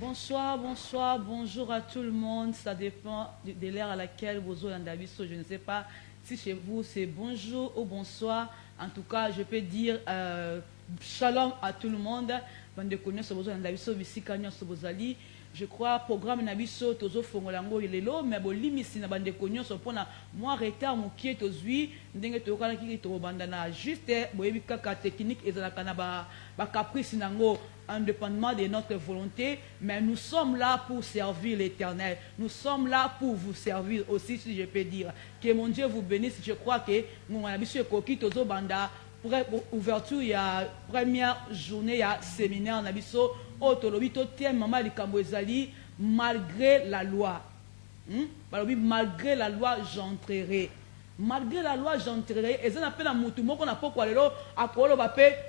Bonsoir, bonsoir, bonjour à tout le monde. Ça dépend de l'ère à laquelle vous êtes en Daviso. Je ne sais pas si chez vous c'est bonjour ou bonsoir. En tout cas, je peux dire shalom à tout le monde. Je crois programme Nabiso tozo fongolango lelo mais bo limisi na bande konyo so pona moi retard mon qui est ozui ndenge to kala ki to bandana juste boyebi kaka technique ezalaka na ba caprice nango indépendamment de notre volonté, mais nous sommes là pour servir l'Éternel. Nous sommes là pour vous servir aussi, si je peux dire. Que mon Dieu vous bénisse. Je crois que mon ami Koki Tozo Banda, pour ouverture, il y a première journée, il y a séminaire, Nabiso, Otolobito, Tien, Maman Likambo Ezali, malgré la loi. Malgré la loi, j'entrerai. Malgré la loi, j'entrerai. Et ça n'a pas la moutoumou qu'on a pas quoi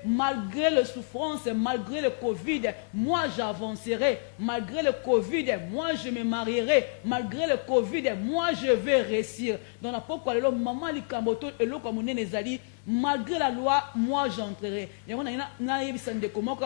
malgré les souffrances, malgré le Covid, moi j'avancerai. Malgré le Covid, moi je me marierai. Malgré le Covid, moi je vais réussir. Donc la pourquoi le maman li kamboto et l'eau comme nezali. Malgré la loi, moi j'entrerai. Et on a eu comment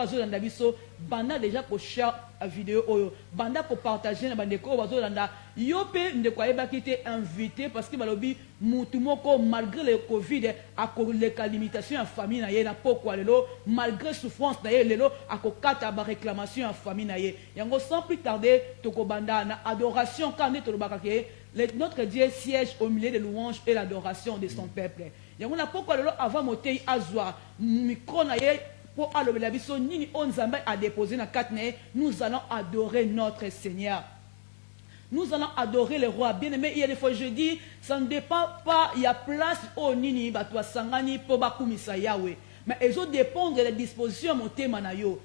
banda déjà pour share vidéo banda pour partager na bande ko bazolanda yope ndeko yeba qui était invité parce que balobi mutu moko malgré le Covid à cause de la limitation en famille na ye na pourquoi lelo malgré souffrance na ye lelo à cause ba réclamation en famille na ye yango sans plus tarder toko banda na adoration quand ne to bakake notre Dieu siège au milieu de louanges et l'adoration de son peuple yango na pourquoi lelo avant motei azwa micro na ye pour alobela biso nini onzamba a déposé na katne nous allons adorer notre Seigneur. Nous allons adorer le roi. Bien aimé, il y a des fois je dis ça ne dépend pas, il y a place au nini batwa sangani po bakumisa Yahweh. Mais ils ont dépendre de la disposition monté manayo.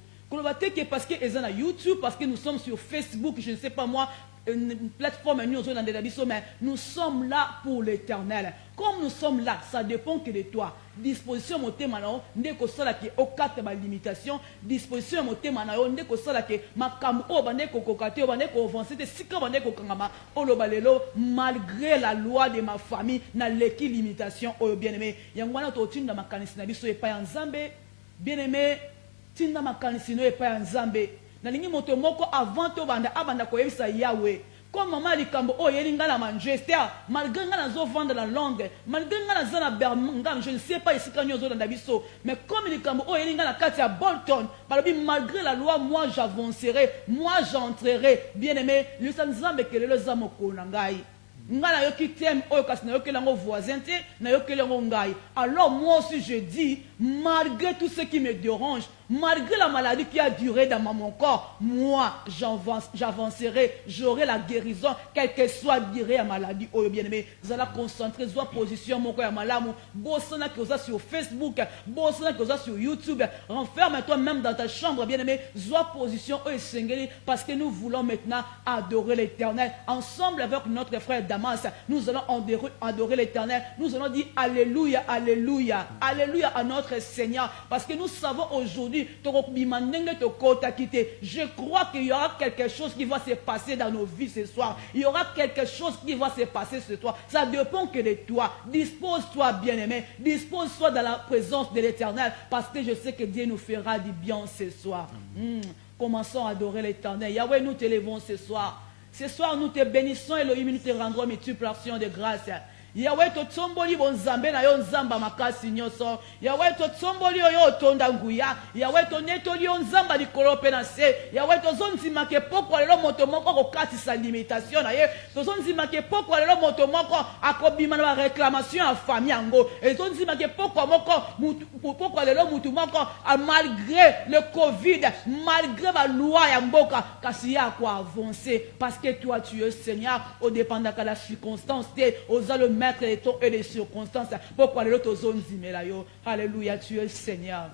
Parce que ils sont à YouTube, parce que nous sommes sur Facebook, je ne sais pas moi, une plateforme nous sommes dans des habits, mais nous sommes là pour l'Éternel. Comme nous sommes là, ça dépend que de toi. Disposition monté manao, n'est que ça qui au quatre ma limitation. Disposition monté manao, n'est que ça qui ma cam o bande ko kokate o bande ko avancer de sika bande ko kangama o lo balelo malgré la loi de ma famille na leki limitation o bien aimé. Yangwana to tinda makanisi na biso e pa nzambe. Bien aimé, tinda makanisi no e pa nzambe. Na lingi moto moko avant to banda abanda ko yebisa Yahweh. Comme maman likambo oh yelinga na manchester malgré nga na zo vendre la langue malgré nga na zana bermangam je ne sais pas ici quand nous zo dans biso mais comme likambo oh yelinga na kati ya Bolton malgré la loi moi j'avancerai moi j'entrerai bien aimé le sanzambe kelelo zamoko na ngai ngana yoki tem oyo kasi na yoki lango voisin te na yoki lango ngai alors moi aussi je dis malgré tout ce qui me dérange malgré la maladie qui a duré dans mon corps moi j'avancerai j'aurai la guérison quelle que soit durée la maladie oyo bien aimé vous allez concentrer soit position moko ya malamu bosana que vous sur Facebook bosana que vous sur YouTube renferme-toi même dans ta chambre bien aimé soit position oyo sengeli parce que nous voulons maintenant adorer l'Éternel ensemble avec notre frère Damas nous allons adorer l'Éternel nous allons dire alléluia alléluia alléluia à notre Seigneur parce que nous savons aujourd'hui je crois qu'il y aura quelque chose qui va se passer dans nos vies ce soir. Il y aura quelque chose qui va se passer ce soir. Ça dépend que de toi. Dispose-toi, bien-aimé. Dispose-toi dans la présence de l'Éternel parce que je sais que Dieu nous fera du bien ce soir. Commençons à adorer l'Éternel. Yahweh, nous te levons ce soir. Ce soir, nous te bénissons et nous te rendrons multiples actions de grâce. Yahweh to tsomboli bonzambe na yo nzamba makasi nyoso Yahweh to tsomboli yo tonda nguya Yahweh to netoli yo nzamba likolo pe na se Yahweh to zonzima ke poko lelo moto moko ko katisa limitation na ye to zonzima ke poko lelo moto moko akobima na réclamation a famille yango et zonzima ke poko moko poko lelo mutu moko malgré le Covid malgré la loi ya mboka kasi ya ko avancer parce que toi tu es Seigneur au dépendant de la circonstance aux le maître des temps et des circonstances. Pourquoi les autres zones yo? Alléluia, tu es Seigneur.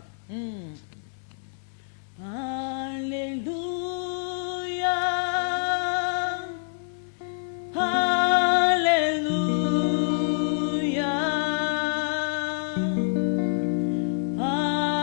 Alléluia. Alléluia. Alléluia.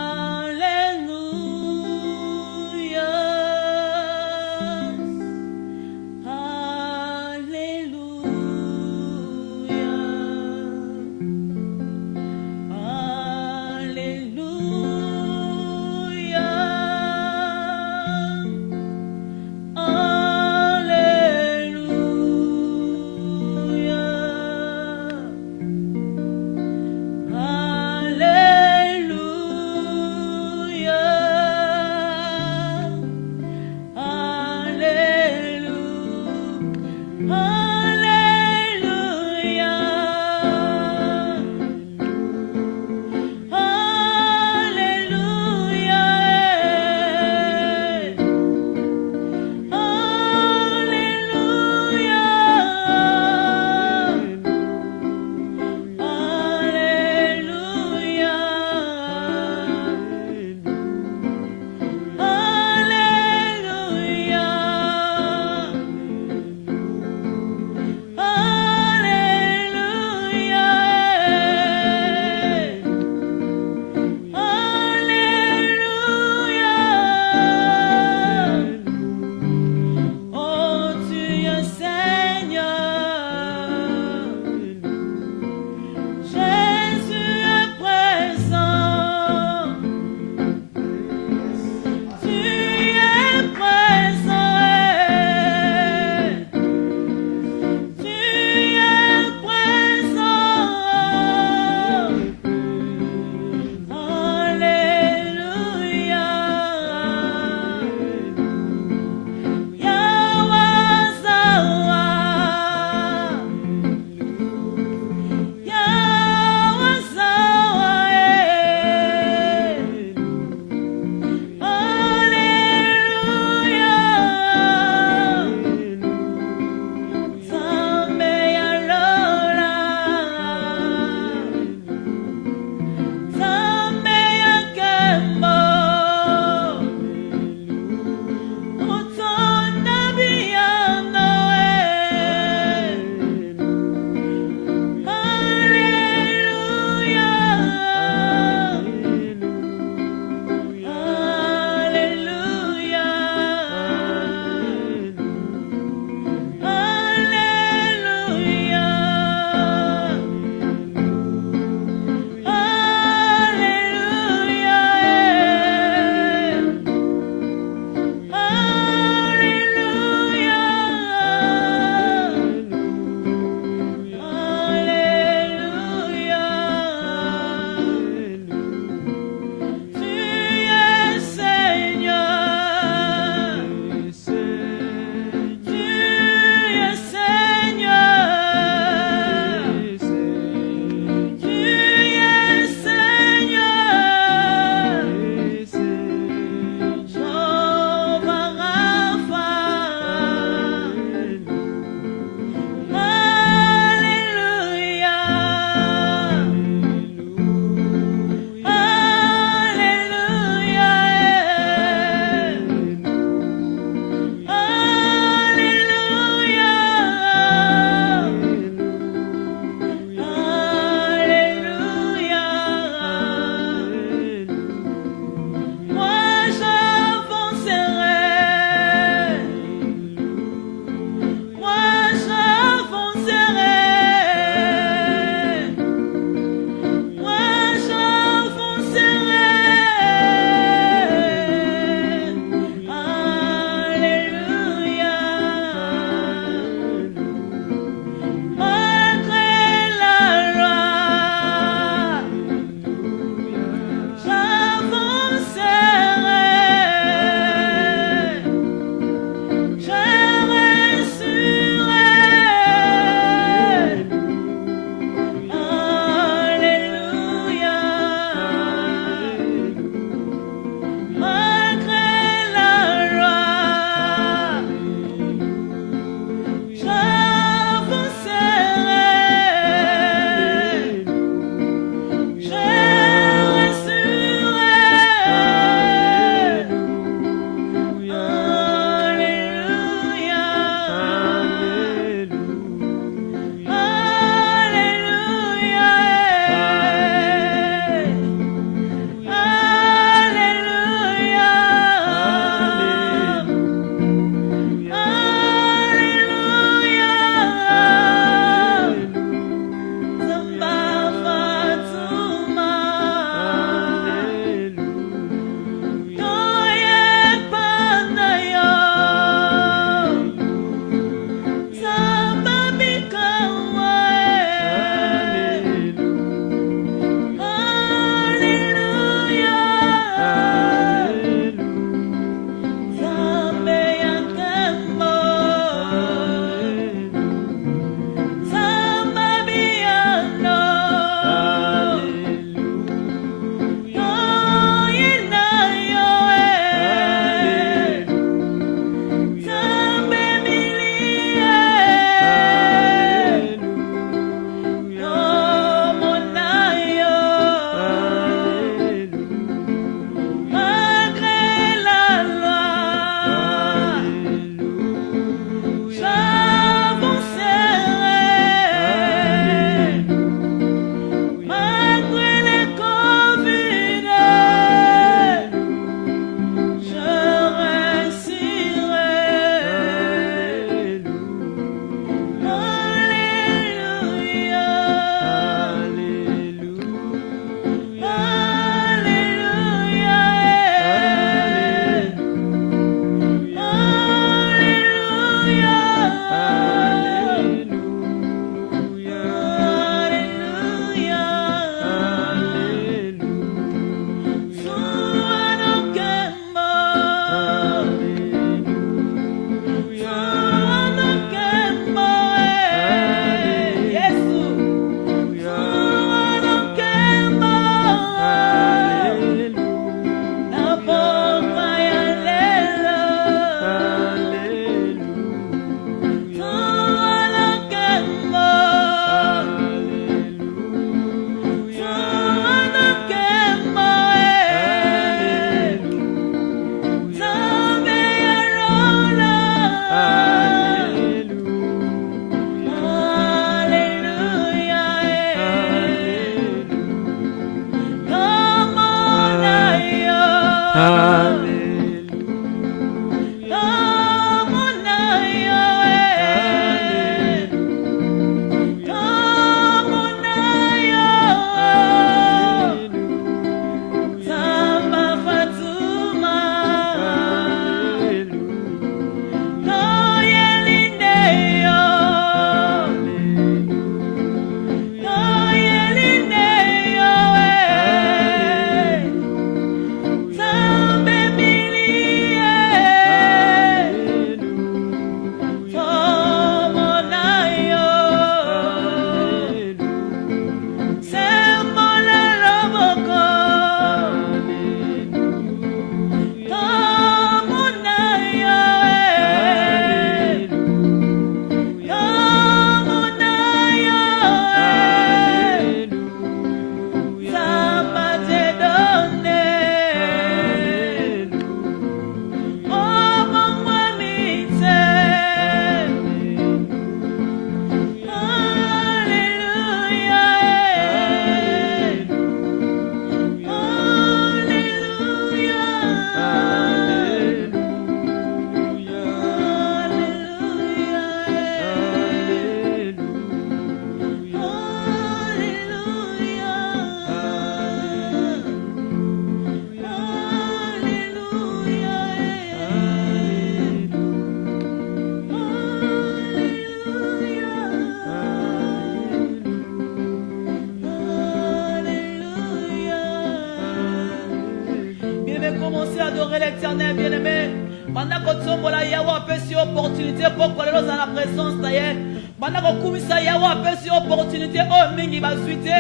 adorer l'Éternel, bien-aimé. Pendant que tombola yawa apesi opportunité pour qu'on dans la présence d'ailleurs. Pendant que kumisa yawa apesi opportunité oh mingi basuite.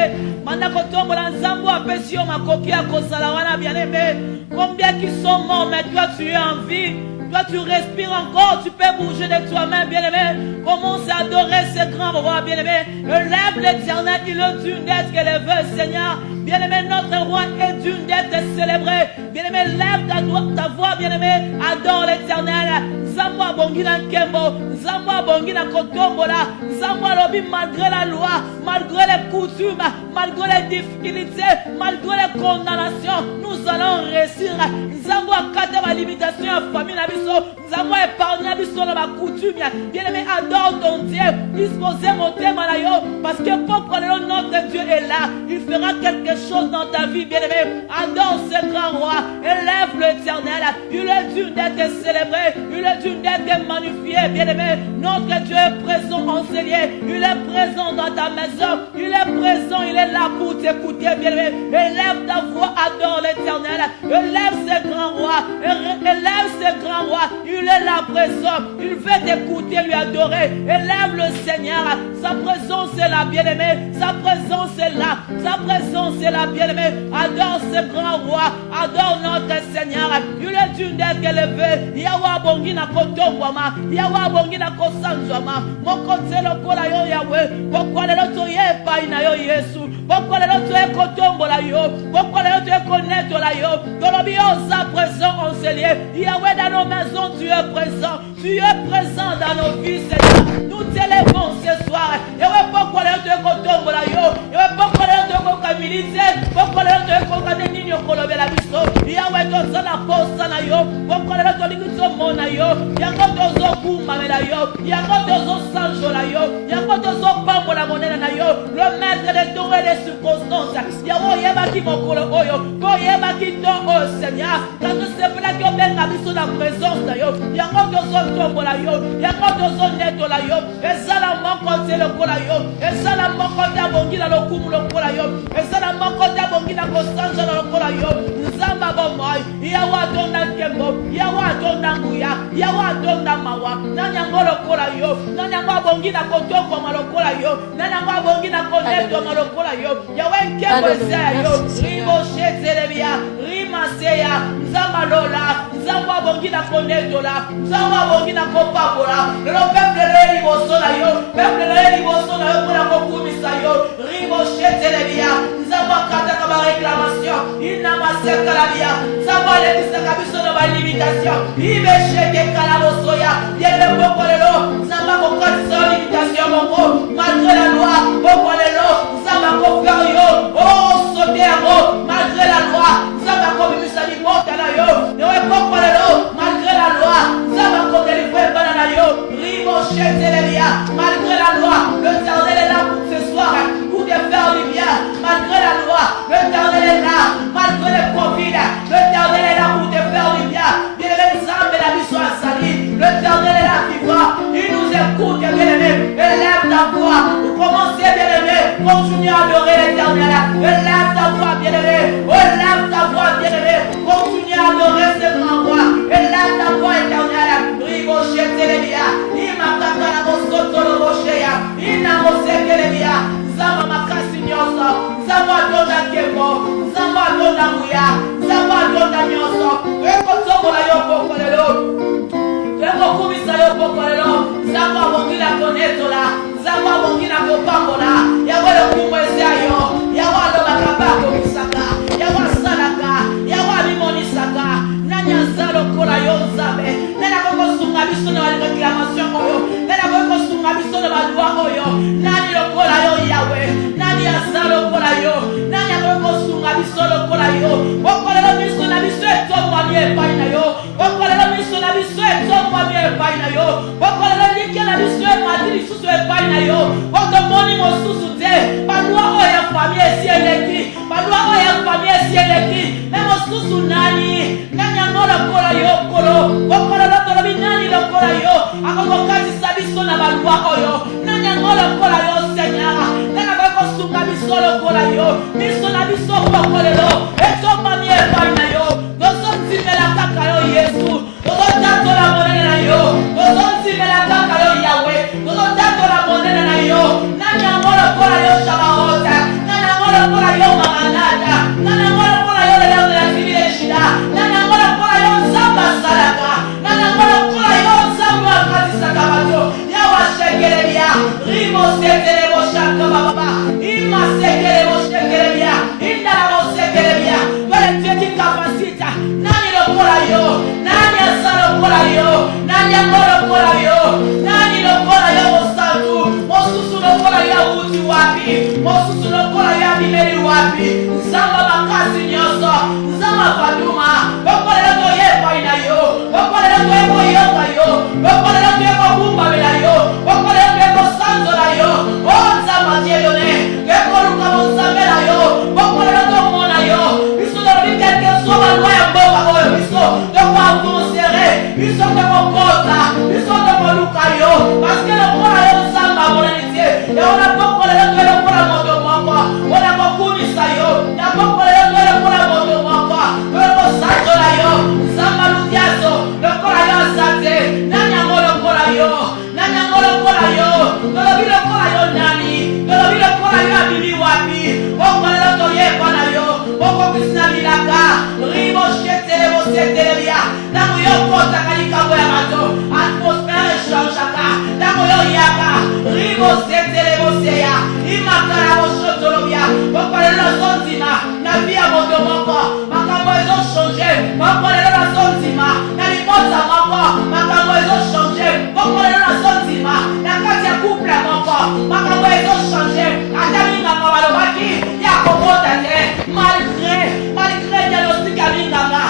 Pendant que tombola nzambo apesi o makoki akosala wana bien-aimé. Combien qui sont morts mais toi tu es en vie. Toi tu respires encore, tu peux bouger de toi-même, bien-aimé. Commence à adorer ce grand roi, bien-aimé. Lève l'Éternel, il est d'une d'être que le veut, Seigneur. Bien-aimé, notre roi est d'une d'être célébré. Bien-aimé, lève ta voix, bien-aimé. Adore l'Éternel. Zamba bongina kembo, Zamba bongina kotombola, Zamba lobi malgré la loi, malgré les coutumes, malgré les difficultés, malgré les condamnations, nous allons réussir. Zamba kate ma limitation, famille na biso, Zamba épargne biso na ma coutume. Bien-aimé, adore ton Dieu, disposez mon thème à la yo, parce que pour notre Dieu est là, il fera quelque chose dans ta vie, bien-aimé. Adore ce grand roi, élève l'Éternel, il est dû d'être célébré, il est dû d'être magnifié, bien-aimé. Notre Dieu est présent en Seigneur, il est présent dans ta maison, il est présent, il est là pour t'écouter, bien-aimé. Élève ta voix, adore l'Éternel, élève ce grand roi, élève ce grand roi, il est là présent, il veut t'écouter, lui adorer. Élève le Seigneur, sa présence est là, bien-aimé, sa présence est là, sa présence est là, bien-aimé. Adore ce grand roi, adore notre Seigneur, il est d'une d'être élevé. Yawa bongi na kotombwama, Yawa bongi na kosanjwama, mokonse lokola yo Yahweh, pourquoi le loto ye pa ina yo Yesu, pourquoi le loto ye kotombola yo, pourquoi le loto ye connaître la yo, tolobi yo sa présent en Seigneur, Yahweh dans nos maisons tu es présent dans nos vies Seigneur, nous t'élèvons ce soir, Yahweh pourquoi le loto ye kotombola yo, Yahweh pourquoi le loto ye kokamilize, pourquoi le loto ye kokade nini okolobe la biso, Yahweh tozala posa na yo, pourquoi le loto lingi tomona yo, yango tozo kumamela yo, yango tozo sanjola yo, yango tozo pambola monene na yo, le maître des temps et des circonstances, yawo yebaki mokolo oyo, ko yebaki to o Seigneur, quand c'est là que benga biso na présence na yo, yango tozo tombola yo, yango tozo netola yo, ezala moko te lokola yo, ezala moko te bongi na lokumu lokola yo, ezala moko te bongi na kosanjola lokola yo, nzamba bomoi, yawa tonda kembo, yawa tonda nguya, yawa tonda mawa, nanyango lokola yo, nanyango bongi na kotoko malokola yo, nanyango bongi na koneto malokola yo, yawe kembo eseya yo, ribo shetelebia, rimaseya, nzamba lola, nzamba bongi na koneto la, nzamba bongi na kopabola, le peuple le liboso na yo, peuple le liboso na yo pour kokumisa yo, ribo shetelebia, nzamba kata kaba réclamation, inamaseka la bia, nzamba le disaka biso na ba limitation, ibe sheke kala bosoya, yele pokolelo, nzamba kokatisa limitation mongo, malgré la loi, pokolelo, nzamba kofer yo, oh sotero, malgré la loi, nzamba komimisa limota na yo, yowe pokolelo, malgré la loi, nzamba kodélivrer bana na yo, ribo shetelebia, malgré la loi, l'Éternel est là pour ce soir, pour te faire du bien, malgré la loi, l'Éternel est là, malgré le Covid, l'Éternel est là pour te faire du bien, bien-aimé Nzambe la vie soit salie, l'Éternel est là qui voit, il nous écoute, bien-aimé, élève ta voix, commencez bien-aimé, continue à adorer l'Éternel, élève ta voix, bien-aimé, élève ta voix, bien-aimé, continue à adorer ce grand roi, élève ta voix éternelle, ribo shetelebia, imakaka na bosoto loboshea, inamoseke lebia, zama makasi nyonso, zama donda kembo, zama donda nguya, zama donda nyonso, ekotobola yo pokolelo, ekokumisa yo pokolelo, zama bongila konetola, zama bongila kopambola, yawe lokumwese ayo, yawe alobakaba komisaka, yawe salaka, yawe limonisaka, nanya zalo kola yo nzabe, nena koko sunga biso na réclamation oyo, nena koko sunga biso na loi oyo, nani lokola yo yawe, nani azalo kola yo, nani koko sunga biso lokola yo, okolelo biso na biso etomba mi epai na yo, okolelo biso na biso etomba mi epai na yo, okolelo like na biso emati lisusu epai na yo, otomoni mosusu te, balwa oyo ya famille esi eleki, balwa oyo ya famille esi eleki, me mosusu nani, nani yango lokola yo kolo, okolelo tolobi nani lokola yo, akokokatisa biso na balwa oyo, nani yango lokola yo Seigneur, nani akokosunga biso lokola yo, biso na biso pokolelo, etomba mi epai na yo, tozondimela kaka lokola yo nani yango lokola yo nani lokola yo mosantu mosusu lokola yo awuti wapi mosusu lokola yo abimeli wapi nzamba makasi nyonso nzamba faduma bokolela toyebai na yo bokolela toyekoyoka yo bokolela toyekobumbalela yo bokolela toyekosanzola yo o nzamba diedone ekoluka monzambe na yo bokolela tomona yo biso tolobi kelke so balwa ya mboka oyo biso tokoakonsere biso tokokota biso tokoluka yo paske lokola yo nzamba monani tie yaona bokolela toyelokola moto moko ona kokumisa yo na bokolela toyelokola moto moko toyekosanzola yo nzamba ludiazo lokola yo azate nani yango lokola yo nani yango lokola yo tolobi lokola yo nani tolobi lokola yo abimi wapi bokolela toyeba na yo bokokisina bilaka ribo shetele bosetelebia ntango yo kotaka likambo ya bato atmosfere echangeaka ntango yo yaka ribo setele boseya imakala bosotolobia bokolela zonzima na vi ya moto moko makambo ezochange bokolela zonzima na libota moko makambo ezochange bokolela zonzima na kati ya couple moko makambo ezochange ata minganga balobaki ya kobota te malgré diagnostic ya minganga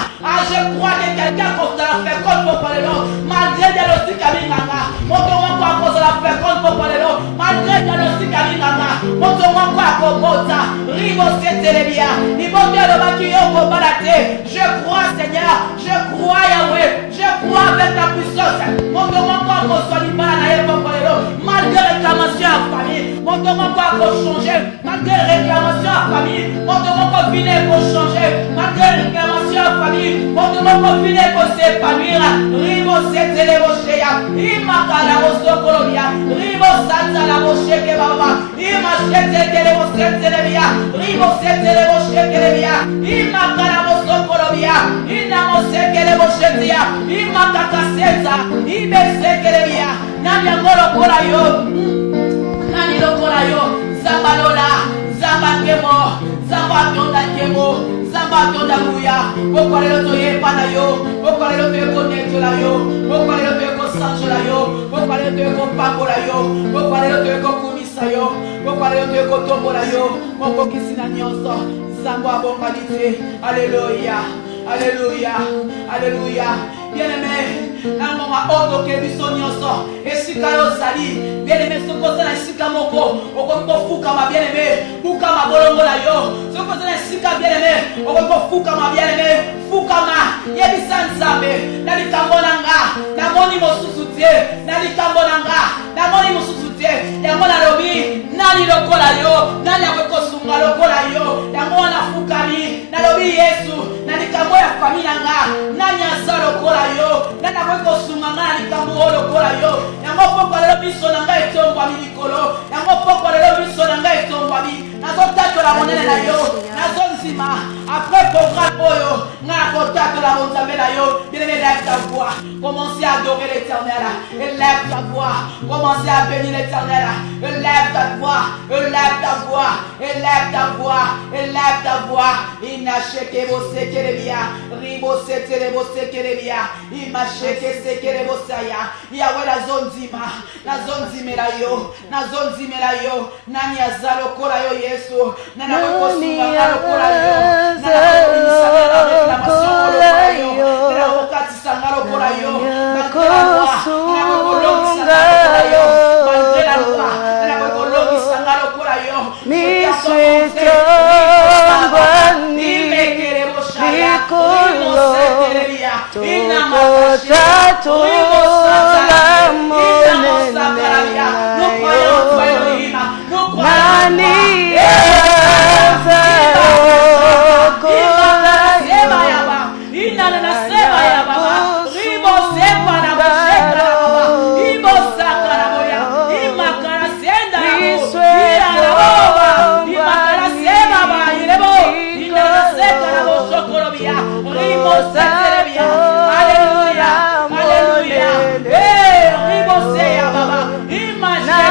je crois que quelqu'un kozala féconde popalelo malgré diagnostic ya minganga moto moko akozala féconde popalelo malgré diagnostic ya minganga moto moko akobota ribo setelebia liboto elobaki yo kobala te je crois Seigneur je crois Yahweh je crois avec ta puissance moto moko akozwa libala na ye popalelo malgré réclamation ya famille moto moko akochanger malgré réclamation ya famille moto moko vine ekochanger malgré réclamation ya famille moto moko vine ekosepanouir ribo setele bosheya imakala bosokolobia ribo sanzala bosheke baba imashetekele bosetelebia ribo setele boshekelebia imakala bosokolobia inamosekele boshetia imakakasenza ibesekelebia nani yango lokola yo nani lokola yo nzamba lola nzamba nkemo nzamba atonda nkemo nzamba atonda nguya bokolelo toyeba na yo bokolelo toyekonetola yo bokolelo toyekosanzola yo bokolelo toyekopambola yo bokolelo toyekokumisa yo bokolelo toyekotombola yo mokokisi na nyonso nzambo abongani te alleluya alleluya alleluya bien-aimé na moma oyo kebiso nyonso esika yo ozali bien-aimé soki oza na esika moko okoki kofukama bien-aimé fukama bolongo na yo soki oza na esika bien-aimé okoki kofukama bien-aimé fukama yebisa nzambe na likambo na nga namoni mosusu te na likambo na nga namoni mosusu te yango nalobi nani lokola yo nani akoki kosunga lokola yo yango wana fukami nalobi yesu na likambo ya fami na nga nani aza lokola yo nani akoki kosunga nga na likambo oyo lokola yo yango pokwa lelo biso na ngai etombwami likolo yango pokwa lelo biso na ngai etombwami nazotatola monene na yo nazonzima après programme oyo nga nakotatola monzambe na yo bien-aimé lève ta voix commencez à adorer l'éternel élève ta voix commencez à bénir l'éternel élève ta voix élève ta voix élève ta voix élève ta voix inacheke bosekelebia ribo setele bosekelebia imasheke sekele bosaya yawe nazonzimela yo nani aza lokola yo yesu nani akokosunga lokola yo nani akokomisanga réclamation lokola yo nani akokatisanga lokola yo malgré la loi nani akokolongisanga lokola yo malgré la loi nani akokolongisanga lokola yo Alléluia, alléluia. Ribo seya baba. Imagine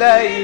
Tu es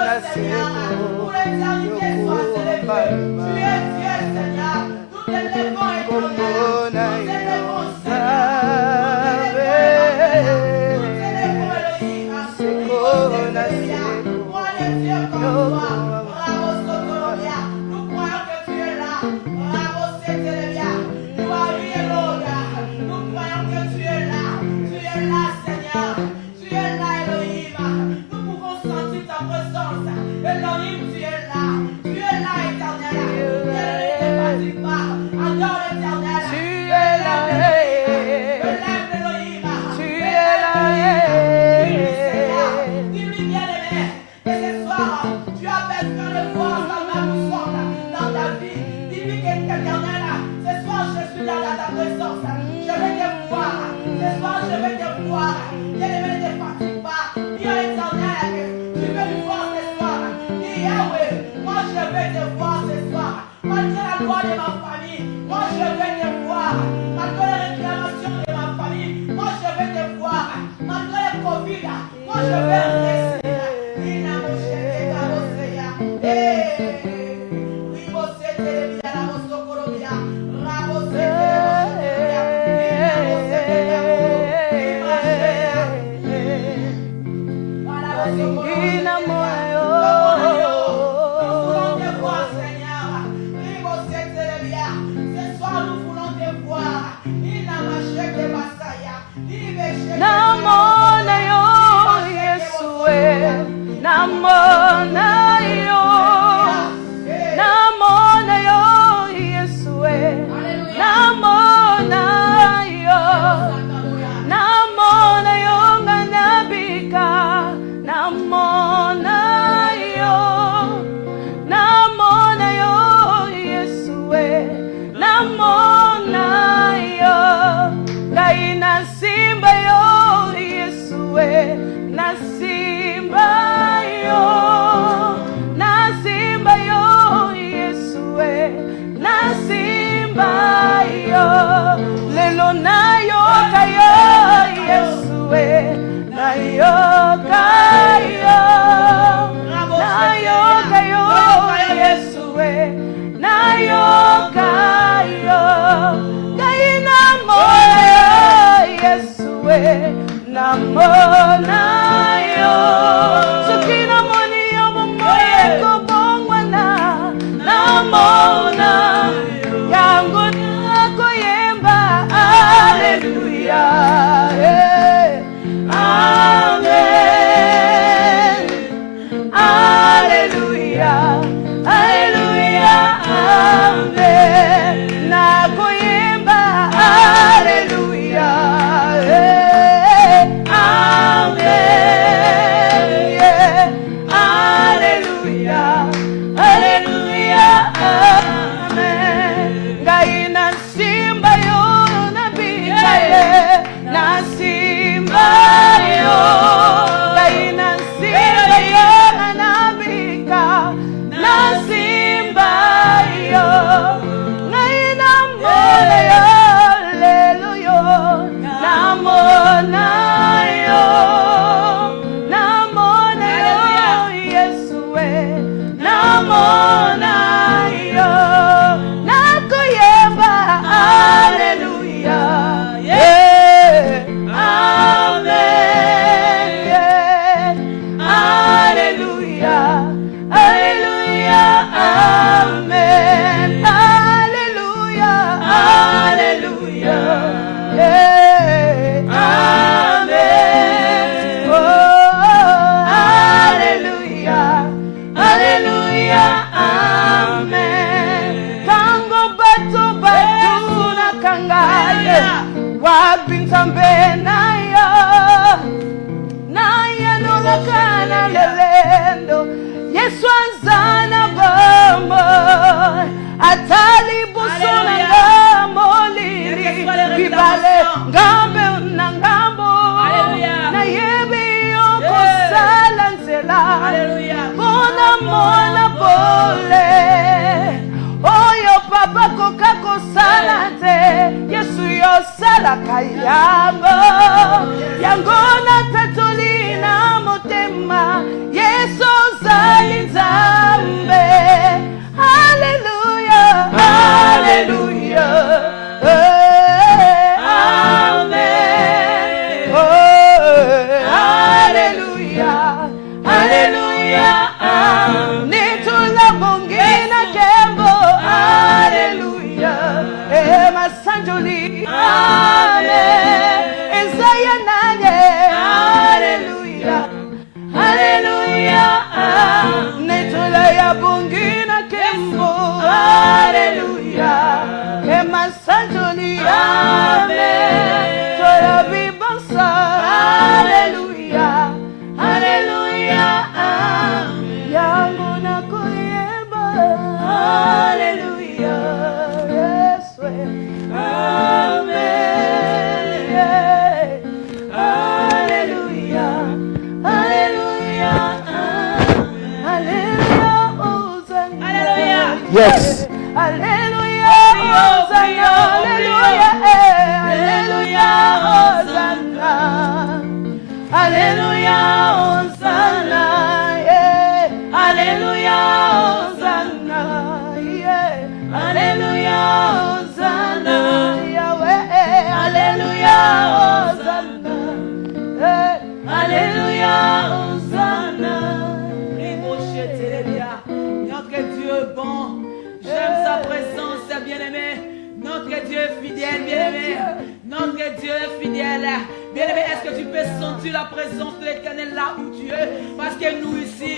là, Seigneur. Tu es Yahweh, namona yo. Sukina moni yo moye kobongwana, namona yango nako yemba. Hallelujah, amen. Hallelujah, hallelujah, amen. Nako yemba. Hallelujah, amen. Yeah. Hallelujah, hallelujah, amen. Gaina simba yo nabika ye, na simba yo. Gaina simba yo nabika, na simba yo. Gaina mole yo, lelo yo, namona yo, namona yo, Yesue, namona yo, nakoyemba. Hallelujah, yeah, amen, yeah, hallelujah, hallelujah, amen, hallelujah, hallelujah, yeah, amen, oh, hallelujah, hallelujah, amen. Tango batu na kangaye, wabintambe nayo, naye nulakana lelendo. Yesu anzana bomo, atali busona ngambo liri, bibale ngambe na ngambo, na yebe yoko salanzela, bona mona bole, oyo papa kokako salate, Yesu yo sala kayambo, yangona tatolina motema, Yesu zali nzambe. Hallelujah, hallelujah, amen, oh, hallelujah, hallelujah, nitula bongina kembo. Hallelujah, masanjoli, amen, Isaiah nanye. Hallelujah, hallelujah, netula ya bongina kembo. Hallelujah, masanjoli, amen, tola bibansa. Hallelujah, hallelujah, yango nakoyemba. Hallelujah, yes, amen, yeah. Hallelujah, hallelujah, hallelujah, Hosanna. Hallelujah, Yes. hallelujah, Hosanna. Hallelujah, hallelujah, Hosanna. Hallelujah, Hosanna, yeah. Hallelujah, Hosanna, yeah. Hallelujah, Hosanna, Yahweh. Hallelujah, Hosanna, yeah. Hallelujah, Hosanna. Notre Dieu est bon. J'aime sa présence, bien-aimé. Notre Dieu est fidèle, bien-aimé. Notre Dieu est fidèle. Bien-aimé, est-ce que tu peux sentir la présence de l'Éternel là où tu es? Parce que nous ici,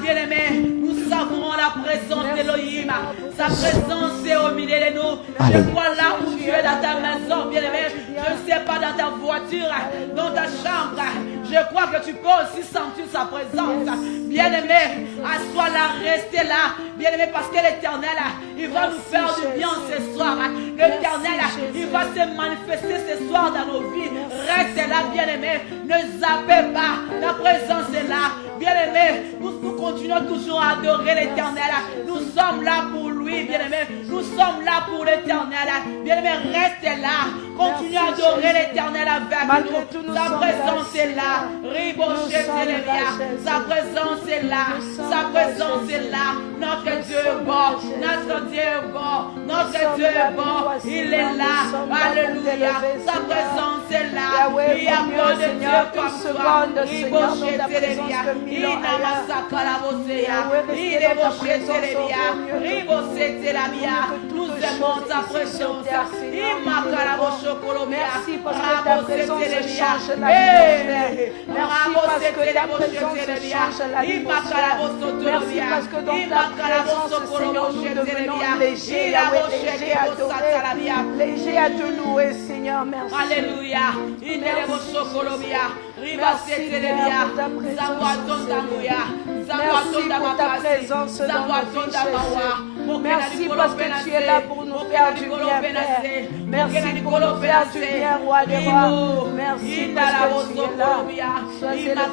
bien-aimé, nous savons la présence d'Elohim. Sa présence est au milieu de nous. Je vois là où tu es dans ta maison, bien-aimé. Je ne sais pas, dans ta voiture, dans ta chambre. Je crois que tu peux aussi sentir sa présence. Bien-aimé, assois là, restez là. Bien-aimé, parce que l'Éternel, il va nous faire du bien ce soir. L'Éternel, il va se manifester ce soir dans nos vies. Restez là, bien-aimé. Ne zappez pas. La présence est là. Bien-aimé, nous continuons toujours à adorer l'Éternel. Nous sommes là pour lui, bien-aimé. Nous sommes là pour l'Éternel. Bien-aimé, restez là. Continuez à adorer l'Éternel avec nous. Sa présence est là. Sa présence est là. Sa présence est là. Notre Dieu est bon. Notre Dieu est bon. Notre Dieu est bon. Il est là. Alléluia. Sa présence est là. Il y a pas de Dieu comme toi. Ribo shetelebia. Ina masakala bosea. Ide boshetelebia. Ribo setelabia. Nous aimons ta présence. Imakala boshokolobia. Merci parce que ta présence change la vie. Merci parce que ta présence change la vie. Merci parce que dans ta présence, Seigneur, nous devenons légers, légers à adorer, légers à te louer, Seigneur. Merci. Alléluia. Merci pour ta présence dans nos vies, Jésus. Merci parce que tu es là pour nous faire du bien, Père. Merci pour nous faire du bien, Roi des Rois. Merci parce que tu es là. Sois élevé,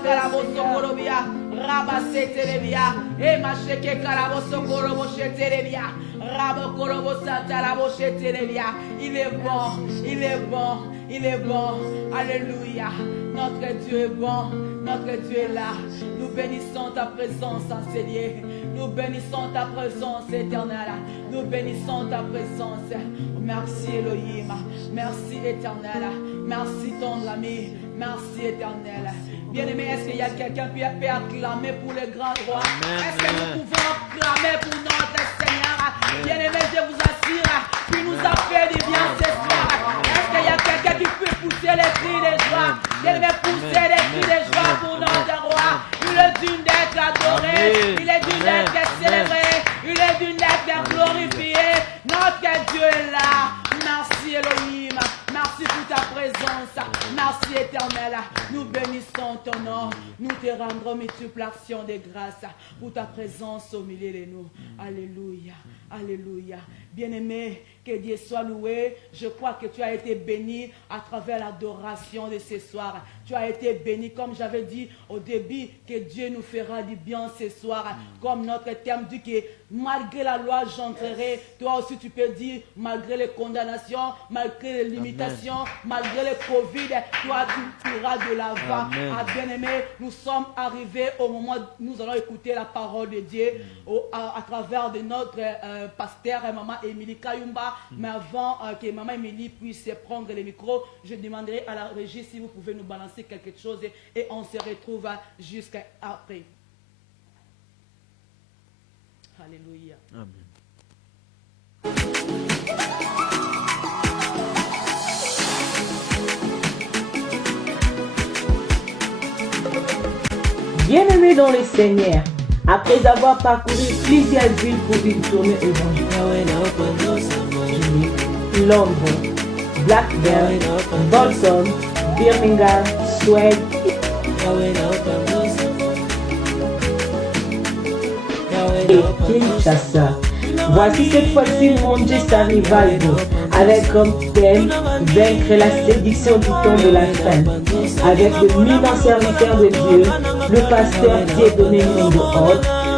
Seigneur. Rabasetelebia, et macheke karaboso korobo shetelebia, rabo korobo satalabo shetelebia. Il est bon, il est bon, il est bon. Alléluia. Notre Dieu est bon, notre Dieu est là. Nous bénissons ta présence, enseignée. Nous bénissons ta présence éternelle. Nous bénissons ta présence. Merci Elohim. Merci éternel. Merci ton ami. Merci éternel. Bien-aimé, est-ce qu'il y a quelqu'un qui peut acclamer pour le grand roi? Est-ce que nous pouvons acclamer pour notre Seigneur? Bien-aimé, je vous assure qu'il nous a fait du bien ce soir. Est-ce qu'il y a quelqu'un qui peut pousser les cris de joie? Bien-aimé, pousser les cris de joie pour notre roi. Il est digne d'être adoré. Il est digne d'être célébré. Il est digne d'être glorifié. Notre Dieu est là. Merci Elohim. Merci pour ta présence. Merci éternel. Nous bénissons ton nom. Nous te rendrons multiples actions de grâce pour ta présence au milieu de nous. Alléluia. Alléluia. Bien-aimé, que Dieu soit loué. Je crois que tu as été béni à travers l'adoration de ce soir. Tu as été béni, comme j'avais dit au début, que Dieu nous fera du bien ce soir. Comme notre thème dit que malgré la loi, j'entrerai. Toi aussi, tu peux dire, malgré les condamnations, malgré les limitations, malgré le Covid, toi, tu iras de l'avant. Ah, bien-aimé, nous sommes arrivés au moment où nous allons écouter la parole de Dieu à travers de notre pasteur, maman Émilie Kayumba. Mais avant que maman Émilie puisse prendre le micro, je demanderai à la régie si vous pouvez nous balancer quelque chose et on se retrouve jusqu'à après. Alléluia. Amen. Bien-aimés dans le Seigneur, après avoir parcouru plusieurs villes pour une tournée évangélique, Londres, Blackburn, Bolton, Birmingham, Suède et Kinshasa. Voici cette fois-ci mon Dieu sa revival avec comme thème vaincre la séduction du temps de la fin. Avec le minant serviteur de Dieu, le pasteur Dieudonné Mondou,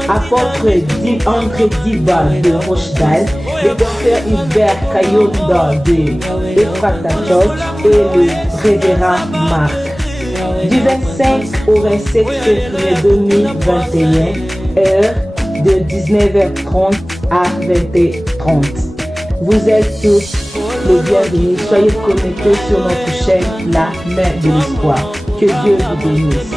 apôtre André Diba de Rochdale, le docteur Hubert Kayonda de Ephrata Church et le révérend Marc. Du 25 au 27 février 2021, heure de 19h30 à 20h30. Vous êtes tous les bienvenus. Soyez connectés sur notre chaîne La Main de l'Espoir. Que Dieu vous bénisse.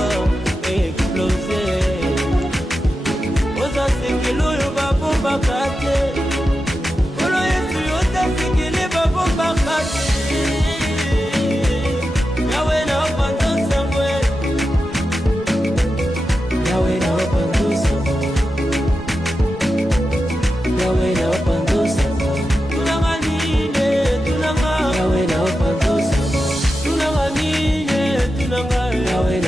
Yahweh,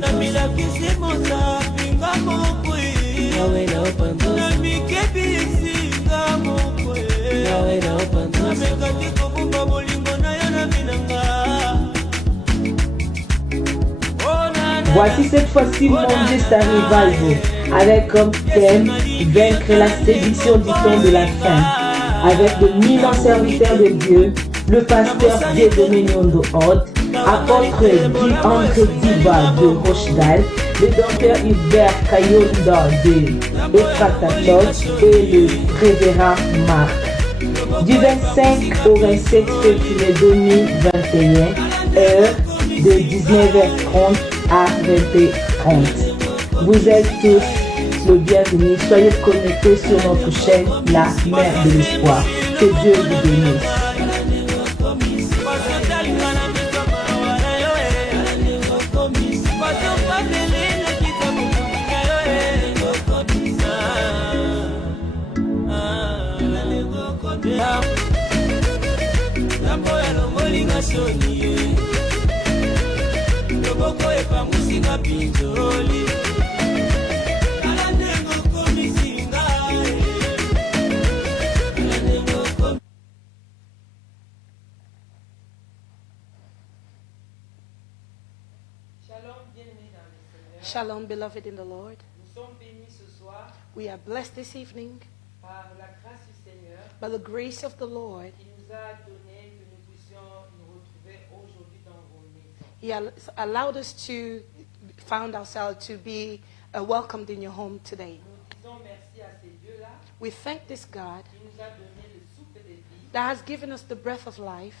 namilakisi mosapinga mokwe namikebisinga mokwe namekati kobumba bolingo na yo na minanga. Voici cette fois-ci Manchester Revival avec comme thème vaincre la séduction du temps de la fin, avec de mille serviteurs de Dieu, le pasteur Dieudonné Nyondo Hort, apôtre Guy André Diba de Rochdale, le docteur Hubert Kayonda de Efratatos et le révérend Marc. Du 25 au 27 février 2021, heure de 19h30 à 20h30. Vous êtes tous le bienvenu. Soyez connectés sur notre chaîne La Mère de l'Espoir. Que Dieu vous bénisse. Shalom, beloved in the Lord. We are blessed this evening by the grace of the Lord. He has allowed us to found ourselves to be welcomed in your home today. We thank this God that has given us the breath of life,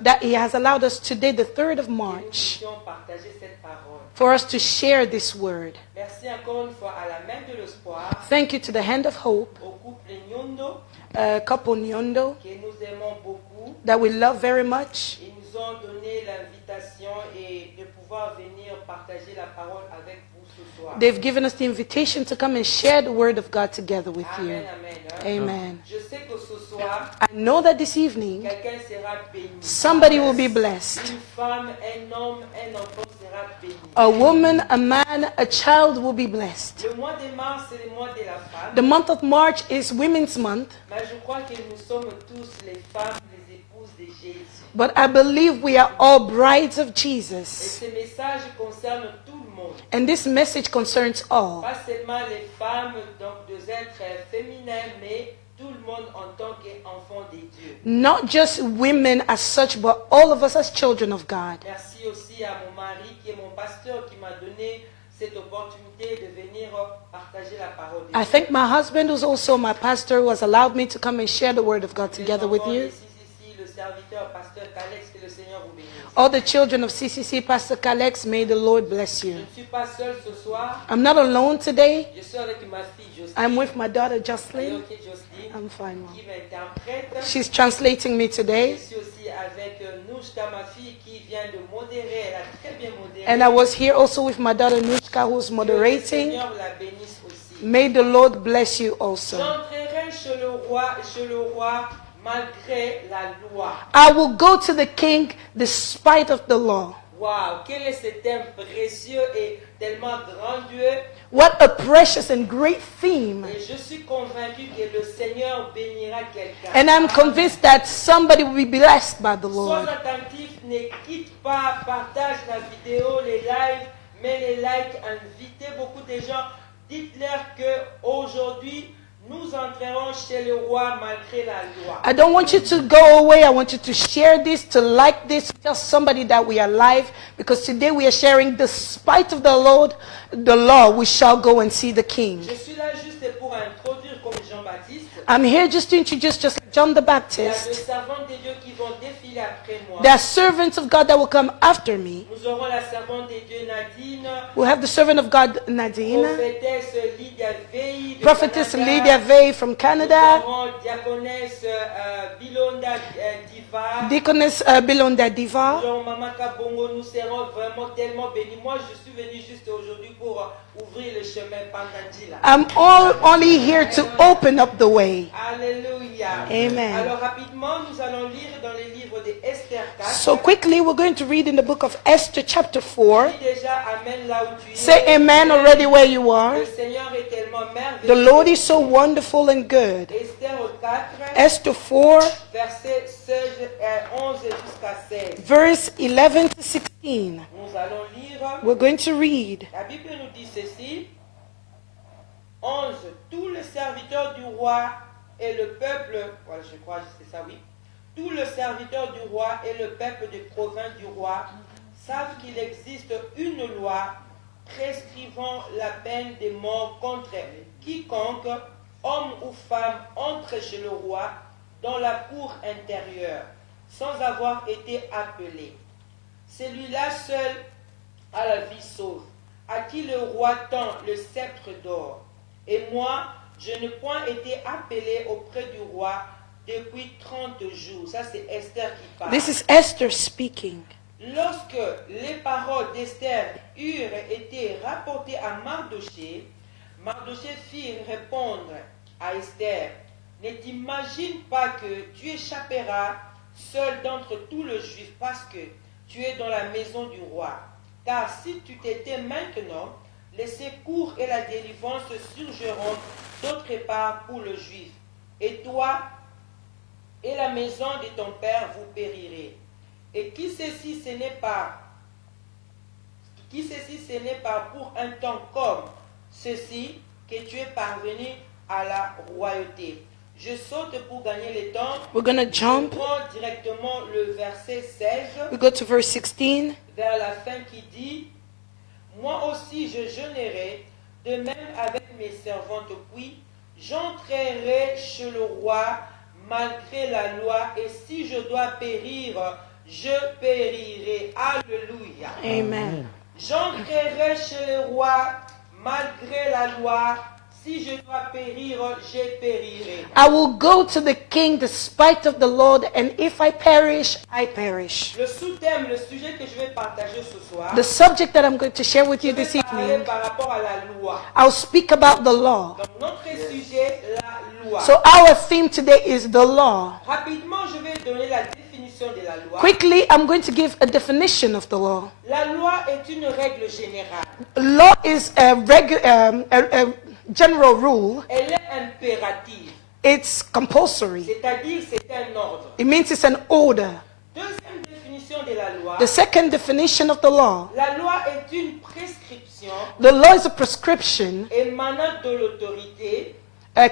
that He has allowed us today, the 3rd of March, for us to share this word. Thank you to the Hand of Hope, couple Nyondo, that we love very much. They've given us the invitation to come and share the word of God together with you. Amen. I know that this evening somebody will be blessed. A woman, a man, a child will be blessed. The month of March is Women's Month. But I believe we are all brides of Jesus. And this message concerns all. Not just women as such, but all of us as children of God. I thank my husband, who's also my pastor, who has allowed me to come and share the word of God together with you. All the children of CCC, Pastor Kalex, may the Lord bless you. I'm not alone today. I'm with my daughter Jocelyn. I'm fine, Mom. She's translating me today. And I was here also with my daughter Nushka, who's moderating. May the Lord bless you also. I will go to the king despite of the law. Wow, quel est ce thème précieux et tellement grandiose. What a precious and great theme. Et je suis convaincu que le Seigneur bénira quelqu'un. And I'm convinced that somebody will be blessed by the Lord. Sois attentif, ne quitte pas, partage la vidéo, les lives, mets les likes, invitez beaucoup de gens. Dites-leur que aujourd'hui nous entrerons chez le roi malgré la loi. I don't want you to go away. I want you to share this, to like this. Tell somebody that we are live, because today we are sharing, despite of the Lord, the law, we shall go and see the King. Je suis là juste pour introduire comme Jean-Baptiste. I'm here just to introduce, just like John the Il y a des Baptist. servantes de Dieu qui vont défiler après moi. There are servants of God that will come after me. Nous aurons la servante de Dieu Nadine, We'll have the servant of God, Nadine, prophétesse Lydia Veil, de prophetess Canada. Lydia Vey from Nous Canada. aurons diaconesse Bilonda Diva, Deaconess Belonda Diva. Jean Maman Kabongo, nous serons vraiment tellement bénis. Moi, je suis venu juste aujourd'hui pour ouvrir le chemin Pandandila. I'm only here to open up the way. Alléluia. Amen. Alors rapidement, nous allons lire dans le livre de Esther 4. So quickly, we're going to read in the book of Esther chapter 4. Dis déjà Amen là où tu es. Say amen already where you are. Le Seigneur est tellement merveilleux. The Lord is so wonderful and good. Esther 4, Esther 4, verset 11 jusqu'à 16. verse 11 to 16. Nous allons lire. We're going to read. La Bible nous dit ceci. 11. Tous les serviteurs du roi et le peuple, voilà, je crois que c'est ça, oui. Tous les serviteurs du roi et le peuple des provinces du roi savent qu'il existe une loi prescrivant la peine de mort contre quiconque, homme ou femme, entre chez le roi dans la cour intérieure sans avoir été appelé. Celui-là seul a la vie sauve, à qui le roi tend le sceptre d'or. Et moi, je n'ai point été appelé auprès du roi depuis 30 jours. Ça, c'est Esther qui parle. This is Esther speaking. Lorsque les paroles d'Esther eurent été rapportées à Mardoché, Mardoché fit répondre à Esther, ne t'imagine pas que tu échapperas seul d'entre tous les Juifs parce que tu es dans la maison du roi. Car si tu t'étais maintenant, les secours et la délivrance surgiront d'autre part pour le Juif. Et toi et la maison de ton père vous périrez. Et qui sait si ce n'est pas pour un temps comme ceci que tu es parvenu à la royauté. Je saute pour gagner le temps. We're going to jump. Je prends directement le verset 16. We go to verse 16. Vers la fin qui dit, moi aussi je jeûnerai, de même avec mes servantes, puis j'entrerai chez le roi malgré la loi, et si je dois périr, je périrai. Alléluia. Amen. J'entrerai chez le roi malgré la loi. Si je dois périr, je périrai. I will go to the king despite of the Lord, and if I perish, I perish. Le sous-thème, le sujet que je vais partager ce soir, The subject that I'm going to share with je you vais this parler evening, par rapport à la loi. I'll speak about the law. Donc notre sujet, la loi. So our theme today is the law. Rapidement, je vais donner la définition de la loi. Quickly, I'm going to give a definition of the law. La loi est une règle générale. Law is a general rule. Elle est impérative, It's compulsory. c'est-à-dire c'est un ordre. It means it's an order. Deuxième définition de la loi, The second definition of the law, la loi est une prescription the law is a prescription émanant de l'autorité,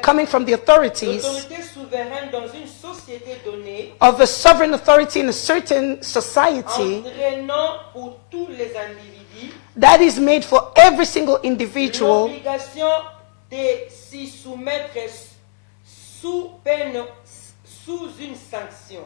coming from the authorities l'autorité souveraine dans une société donnée, of a sovereign authority in a certain society entraînant pour tous les individus that is made for every single individual l'obligation de s'y soumettre sous peine, sous une sanction.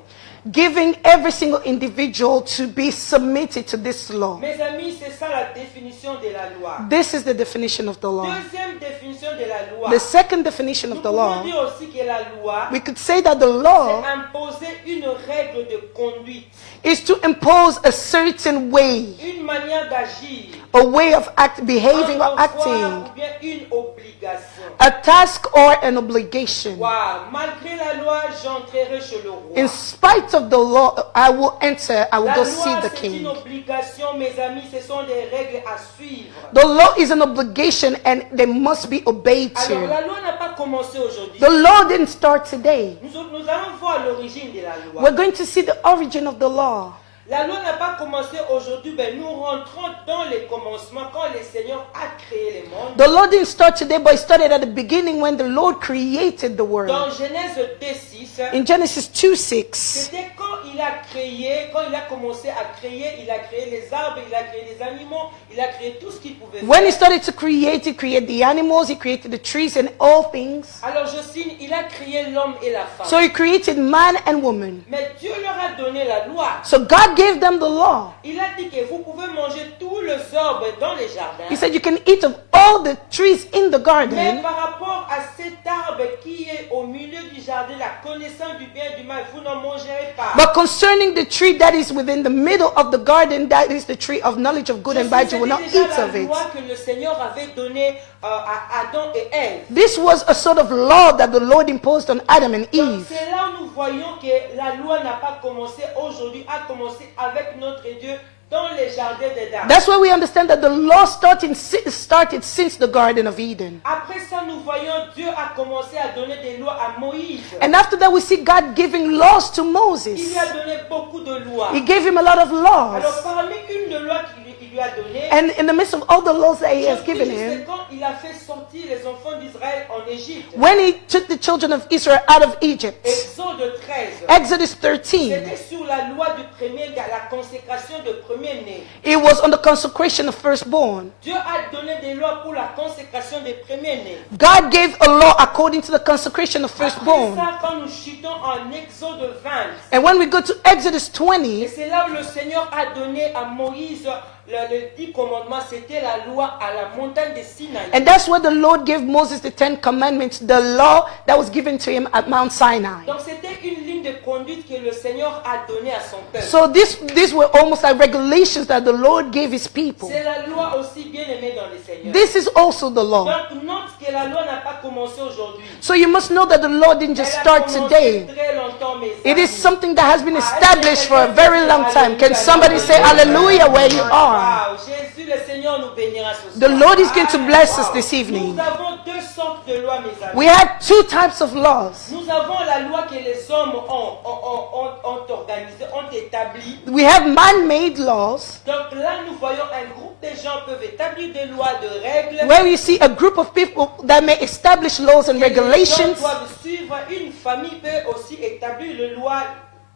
giving every single individual to be submitted to this law. Mes amis, c'est ça la définition de la loi. This is the definition of the law. Deuxième définition de la loi. The second definition Nous of the pouvons law, dire aussi que la loi, we could say that the c'est law imposer une règle de conduite, is to impose a certain way, une manière d'agir, a way of behaving or un devoir acting, ou bien une obligation. a task or an obligation. Wow. Malgré la loi, j'entrerai chez le roi. In spite of the law, I will enter, I will La go loi, see the c'est une king. obligation, mes amis, ce sont des règles à suivre. The law is an obligation and they must be obeyed Alors, to. la loi n'a pas commencé aujourd'hui. The law didn't start today. Nous allons voir l'origine de la loi. We're going to see the origin of the law. La loi n'a pas commencé aujourd'hui, mais nous rentrons dans les commencements quand le Seigneur a créé le monde. The law didn't start today, but it started at the beginning when the Lord created the world. Dans Genèse 2:6, In Genesis 2:6, c'était quand il a créé, quand il a commencé à créer, il a créé les arbres, il a créé les animaux, il a créé tout ce qu'il pouvait when he faire. started to create, he created the animals, he created the trees and all things. Alors je signe, il a créé l'homme et la femme. So he created man and woman. Mais Dieu leur a donné la loi. So God gave them the law. Il a dit que vous pouvez manger tous les arbres dans les jardins. He said you can eat of all the trees in the Mais garden, par rapport à cet arbre qui est au milieu du du jardin, la connaissance du bien et du mal, vous n'en mangerez pas. But concerning the tree that is within the middle of the garden, that is the tree of knowledge of good and bad, you will not C'était eat déjà of la it. loi que le Seigneur avait donnée à Adam et Ève. This was a sort of law that the Lord imposed on Adam and Donc Eve. c'est là où nous voyons que la loi n'a pas commencé aujourd'hui, a commencé avec notre Dieu dans les jardins d'Éden. That's why we understand that the law started since the Garden of Eden. Après ça, nous voyons Dieu a commencé à donner des lois à Moïse. And after that, we see God giving laws to Il Moses. lui a donné beaucoup de lois. He gave him a lot of Alors laws. parmi une des lois qu'il lui a données, And in the midst of all the laws that he has c'est given him, quand il a fait sortir les enfants d'Israël en Égypte. when he took the children of Israel out of Egypt, Exode 13. Exodus 13, C'était sur la loi du premier, la consécration de premier-né. it was on the consecration of firstborn. Dieu a donné des lois pour la consécration des premiers-nés. God gave a law according to the consecration of Après firstborn. ça, quand nous chutons en Exode 20, And when we go to Exodus et 20, c'est là où le Seigneur a donné à Moïse le 10 commandements, c'était la loi à la montagne de Sinaï. and that's where the Lord gave Moses the 10 commandments, the law that was given to him at Mount Sinai. Donc c'était une ligne de conduite que le Seigneur a donnée à son peuple. So these were almost like regulations that the Lord gave his people. C'est la loi aussi bien aimée dans le Seigneur. This is also the law. Donc note que la loi n'a pas commencé aujourd'hui. So you must know that the law didn't just Elle a start commencé today. très longtemps, mes It amis. is something that has been established for a very long time. Can somebody say hallelujah where you are? Wow, Jésus le Seigneur nous bénira ce The soir. Lord is going to bless us this Nous evening. avons deux sortes de lois, mes amis. We have two types of laws. Nous avons la loi que les hommes ont organisée, ont établie. We have man-made laws Donc là, nous voyons un groupe de gens peuvent établir des lois, de règles. where you see a group of people that may establish laws and que les gens regulations. doivent suivre. Une famille peut aussi établir les lois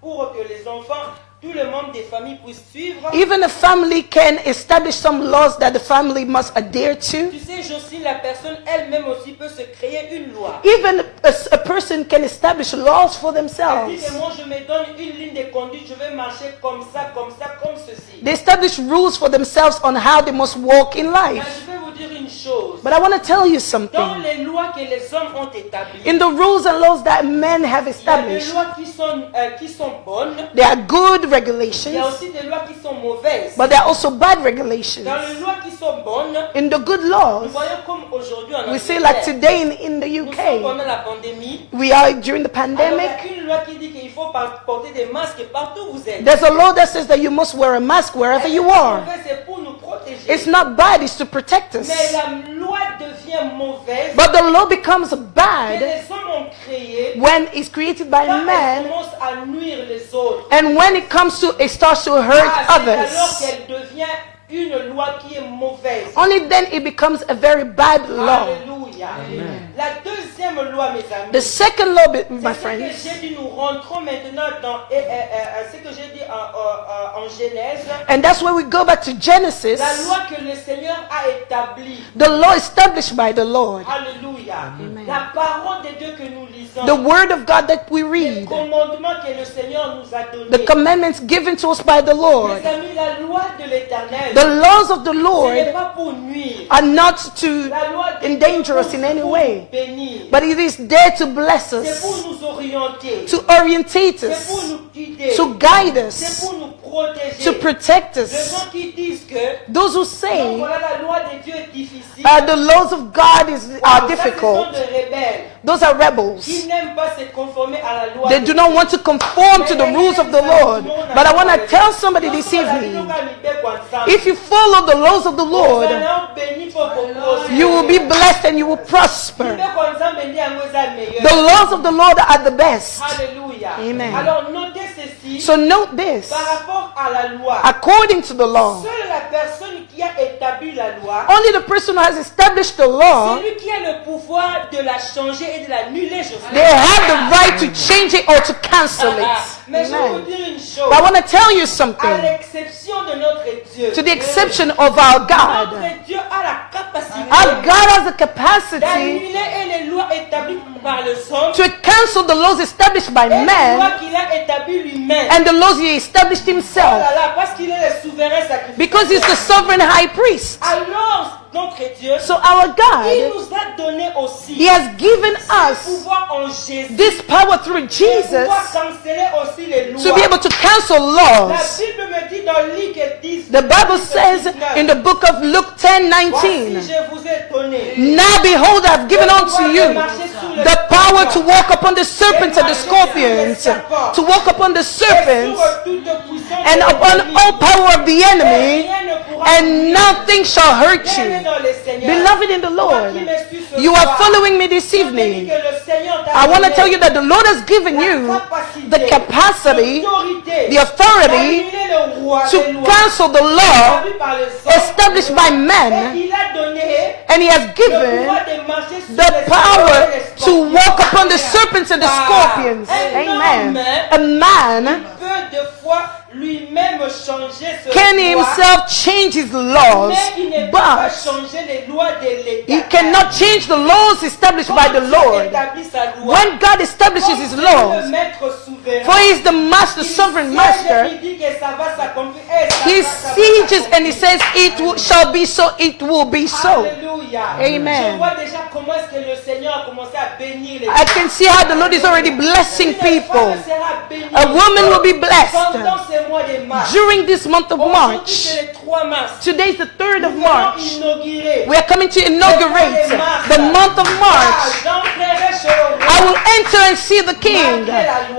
pour que les enfants, tous les membres des familles puissent suivre. Even a family can establish some laws that the family must adhere to. Tu sais, Jocelyne, la personne elle-même aussi peut se créer une loi. Even a person can establish laws for Elle dit themselves. que moi, je me donne une ligne de conduite, je vais marcher comme ça, comme ceci. They establish rules for themselves on how they must walk in Mais life. je vais vous dire une chose. But I want to tell you Dans something. les lois que les hommes ont établies, In the rules and laws that men have il y a des established, lois qui sont bonnes, there are good il y a regulations, aussi des lois qui sont mauvaises. but there are also bad regulations. Dans les lois qui sont bonnes, In the good nous laws, voyons comme aujourd'hui en we see like Angleterre, today in the nous sommes UK, pendant la pandémie. we are during the Alors, il y pandemic. a une loi qui dit qu'il faut porter des masques partout où vous êtes. There's a law that says that you must wear a mask wherever you are. C'est pour nous protéger. It's not bad, it's to protect us. Mais la loi devient mauvaise But the law becomes que bad les hommes ont créée when it's created by quand elle man commence à nuire les autres. and when it comes to, it starts to hurt C'est alors others. qu'elle devient une loi qui est mauvaise. Only then it becomes a very bad law. Alléluia. La deuxième loi, mes amis, The second law, my c'est ce que friends, j'ai dit, nous rentrons maintenant dans ce que j'ai dit en Genèse. and that's where we go back to Genesis, La loi que le Seigneur a établie. the law established by the Lord, Alléluia. La parole de Dieu que nous lisons. the word of God that we Les read, commandements que le Seigneur nous a the donnés. commandments given to us by the Lord. Mes amis, la loi de l'Éternel, The laws of the ce n'est Lord pas pour nuire. are not to La loi de endanger us Dieu, in any pour way, nous bénir. but it is there to bless C'est pour us, nous orienter. to orientate C'est pour us, nous guider. to guide C'est us, pour nous protéger. to protect Les us. gens qui disent que Those who non, say voilà, la loi de Dieu est difficile. the laws of God are Ça, ce difficult, sont des rebelles those are rebels. qui n'aiment pas se conformer à la loi. They de do Dieu. not want to conform to the rules of the Lord. But I want to tell somebody this evening, if you follow the laws of the Lord, you will be blessed and you will prosper. The laws of the Lord are the best. Alléluia. Amen. Alors notez ceci. So note this, Par rapport à la loi, according to the law, seule la personne qui a établi la loi, only the person who has established the law, c'est lui qui a le pouvoir de la changer et de l'annuler. they have the right to change it or to cancel it. Mais je vais vous Amen. dire une chose. But I want to tell you À something, l'exception de notre Dieu, to the exception of our God. notre Dieu a la capacité Our God has the capacity d'annuler les lois établies par le sang to cancel the laws established by et les lois man qu'il a établies lui-même. and the laws he established Oh himself, là là, parce qu'il est le souverain sacrificateur. because he's the sovereign high priest. Alors, notre Dieu, So our il God, nous a donné aussi He has given ce us pouvoir en Jésus. this power through De Jesus pouvoir canceller aussi les lois. to be able to cancel La laws. Bible me dit dans Luc 10, The Bible says in the book of Luke 10:19, voici, je vous ai donné now behold, I've given unto you the power to walk upon the serpents and the scorpions, to walk upon the serpents and upon all power of the enemy, and nothing shall hurt you. Beloved in the Lord, you are following me this evening. I want to tell you that the Lord has given you the capacity, the authority to cancel the law established by men, and He has given the power to walk upon the serpents and the scorpions. Amen. A man lui-même changer ce can loi, himself change his laws, mais il ne peut pas but changer les lois de l'État. he cannot change the laws established by the Lord. Établit sa loi. When God establishes His laws, Le maître souverain. for He is the master, sovereign master, Il dit que ça va s'accomplir. Et ça He va s'accomplir. sieges and He says, it shall be so, it will be so. Alléluia. Amen. Je vois déjà comment est-ce que le Seigneur a commencé à bénir les I can see how the Lord is already blessing people. A woman will be blessed pendant ces mois de mars. during this month of Aujourd'hui, March. c'est le 3 mars. Today is the 3rd of Nous allons March. inaugurer. We are coming to inaugurate the month of March. J'entrerai chez le roi. I will enter and see the King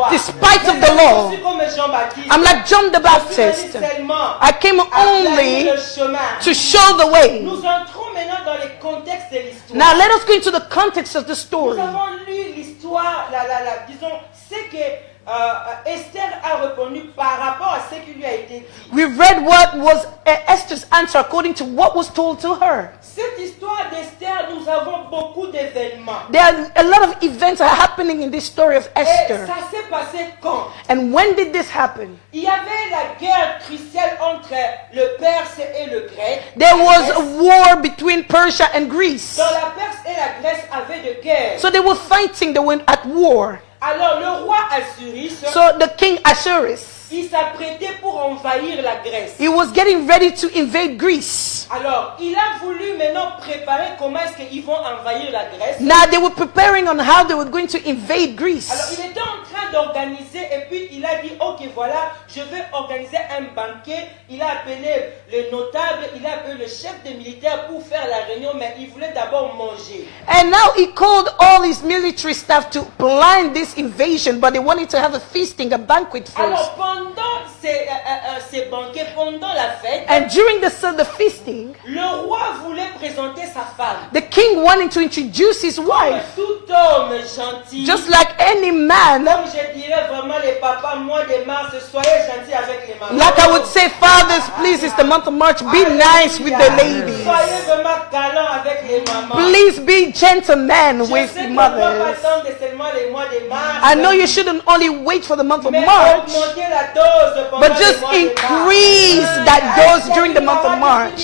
despite of the law. Je suis comme Jean-Baptiste. I'm like John the Je suis Baptist. venu seulement I came à only planer le chemin. to show the way. Nous entrons maintenant dans le contexte de l'histoire. Now let us go into the context of the Nous story. avons lu l'histoire, disons, ce que Esther a répondu par rapport à ce qui lui a été dit. We read what was Esther's answer according to what was told to her. Cette histoire d'Esther, nous avons beaucoup d'événements. There are a lot of events are happening in this story of Et Esther. ça s'est passé quand? And when did this happen? Il y avait la guerre cruciale entre le Perse et le Grec. There was a war between Persia and Greece. Dans la Perse et la Grèce avaient de guerre. So they were fighting, they were at war. Alors le roi Assuris, So the king Assuerus, il s'apprêtait pour envahir la Grèce. he was getting ready to invade Greece. Alors, il a voulu maintenant préparer comment est-ce qu'ils vont envahir la Grèce. Now they were preparing on how they were going to invade Alors, Greece. il était en train d'organiser et puis il a dit, ok, voilà, je vais organiser un banquet. Il a appelé le notable, il a appelé le chef des militaires pour faire la réunion, mais il voulait d'abord manger. And now he called all his military staff to plan this invasion, but they wanted to have a feasting, a banquet first. Alors, pendant ces banquets, pendant la fête, And during the feasting, le roi voulait présenter sa femme. the king wanted to introduce his Comme wife. tout homme gentil, Just like any man, comme je dirais vraiment les papas, mois de mars, soyez gentils avec les mamans. like I would say, fathers, please, it's the month of March, be nice with the ladies. Soyez vraiment galants avec les mamans. Please be gentlemen Je with sais qu'on ne doit pas mothers. attendre seulement les mois de mars. I know you shouldn't only wait for the month of Mais March, augmentez la dose pendant but les just mois de mars. increase that dose during the month of March.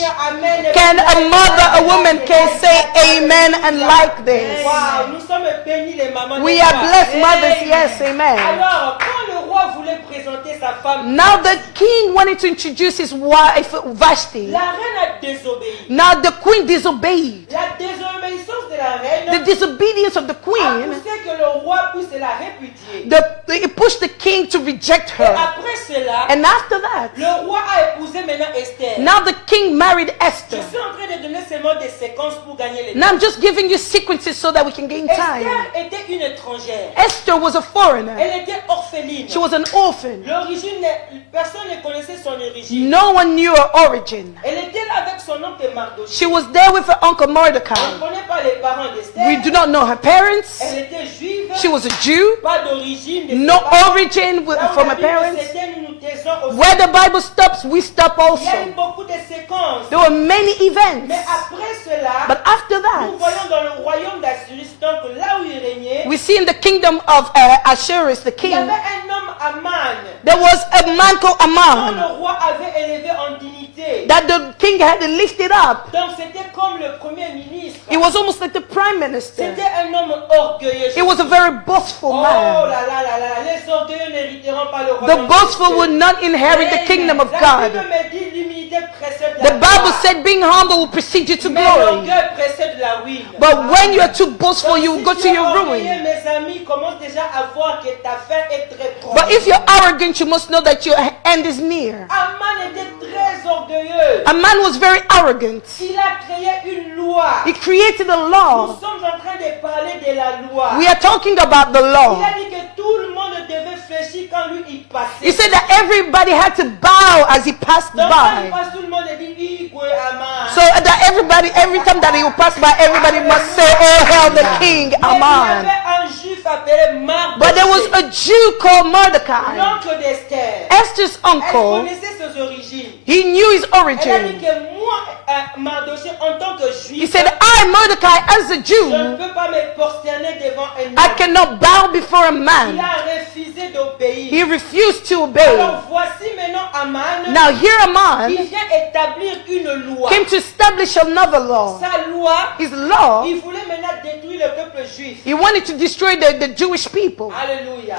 Can a mother, a woman can say amen and like this? Wow, nous sommes bénis les mamans. We n'est-ce are pas? blessed mothers, Amen. yes, amen. Alors, quand le roi voulait présenter sa femme, Now the king wanted to introduce his wife Vashti. la reine a désobéi. Now the queen disobeyed. La désobéissance de la The reine disobedience of the a queen, poussé que le roi puisse la répudier. it pushed the king to reject Et her. après cela, And after that, le roi a épousé maintenant Esther. now the king married Je Esther. suis en train de donner seulement des séquences pour gagner les Now I'm just giving you sequences so that we can gain time. Esther était une étrangère. Esther was a foreigner. Elle était orpheline. She was an orphan. L'origine, personne ne connaissait son origine. No one knew her origin. Elle était là avec son oncle Mardochée. She was there with her uncle On ne Mordecai. connaît pas les parents d'Esther. We do not know her parents. Elle était juive. She was a Jew. Pas d'origine. de No ses parents. origin Là où from la her Bible parents. s'éteint, nous nous taisons aussi. Where the Bible stops, we stop Il y a eu also. beaucoup de séquences. There were many events. Mais après cela, But after nous that, voyons dans le royaume d'Assuris, donc là où il régnait, we see in the kingdom of Assuerus, the il y avait king, un homme Aman, there was a man called dont Aman le roi avait élevé en dignité. that the king had lifted up. Donc c'était comme le premier ministre. He was almost like the prime minister. C'était un homme orgueilleux. He was a very boastful Oh man. là là là là, les orgueilleux n'hériteront pas le The royaume. boastful would not inherit the kingdom of God. La Bible me dit l'humilité précède The la Bible gloire. said being humble will precede you to Mais glory. l'orgueil précède la ruine. But when you are too boastful, you will go Si to tu es your orgueilleux, ruin. mes amis, commence déjà à voir que ta fin est très proche. But if you're arrogant, you must know that your end is near. Aman était très orgueilleux. A man was very arrogant. Il a créé une loi. He created a Nous law. sommes en train de parler de la loi. We are talking about the Il law. a dit que tout le monde devait fléchir quand lui il passait. He said that everybody had to bow as he passed Donc quand il by. passe, tout le monde dit Igwe Aman. So that everybody, every time that he will pass by, everybody must say, "Oh, hail the King, Mais il y Aman." avait un juif appelé Mardochée, But there was a Jew called Mordecai, l'oncle d'Esther. Esther's Elle uncle. connaissait ses origines. He knew his Elle a dit origin. que moi, Mardochée, en tant que He juif, said, "I, Mordecai, as a je ne Jew, peux pas me prosterner devant un I homme. cannot bow before a Il man." a refusé d'obéir. He refused to obey. Alors voici maintenant Aman. Now here a man Il vient établir une loi. came to establish another law. Sa loi, His law, il voulait maintenant détruire le peuple juif. he wanted to destroy the Jewish people. Alléluia.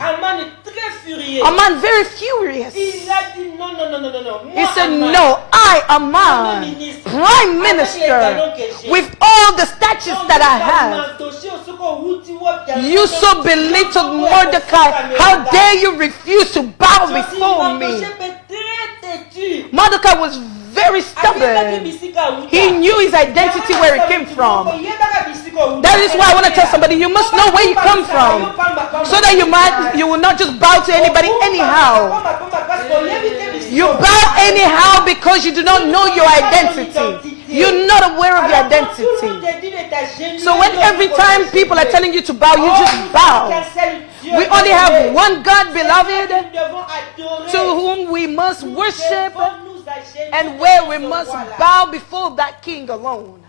Aman est très furieux. A man very furious. Il a dit non, non, non, non, non, non. He Moi, said, Aman, "No, I, a man, prime minister, with all the statues that I have, you so belittled Mordecai. How dare you refuse to bow before me?" Mordecai was very stubborn. He knew his identity, where it came from. That is why I want to tell somebody, you must know where you come from, so that you will not just bow to anybody anyhow. You bow anyhow because you do not know your identity. You're not aware of your identity. So when every time people are telling you to bow, you just bow. We only have one God, beloved, to whom we must worship, and where we must bow before that King alone.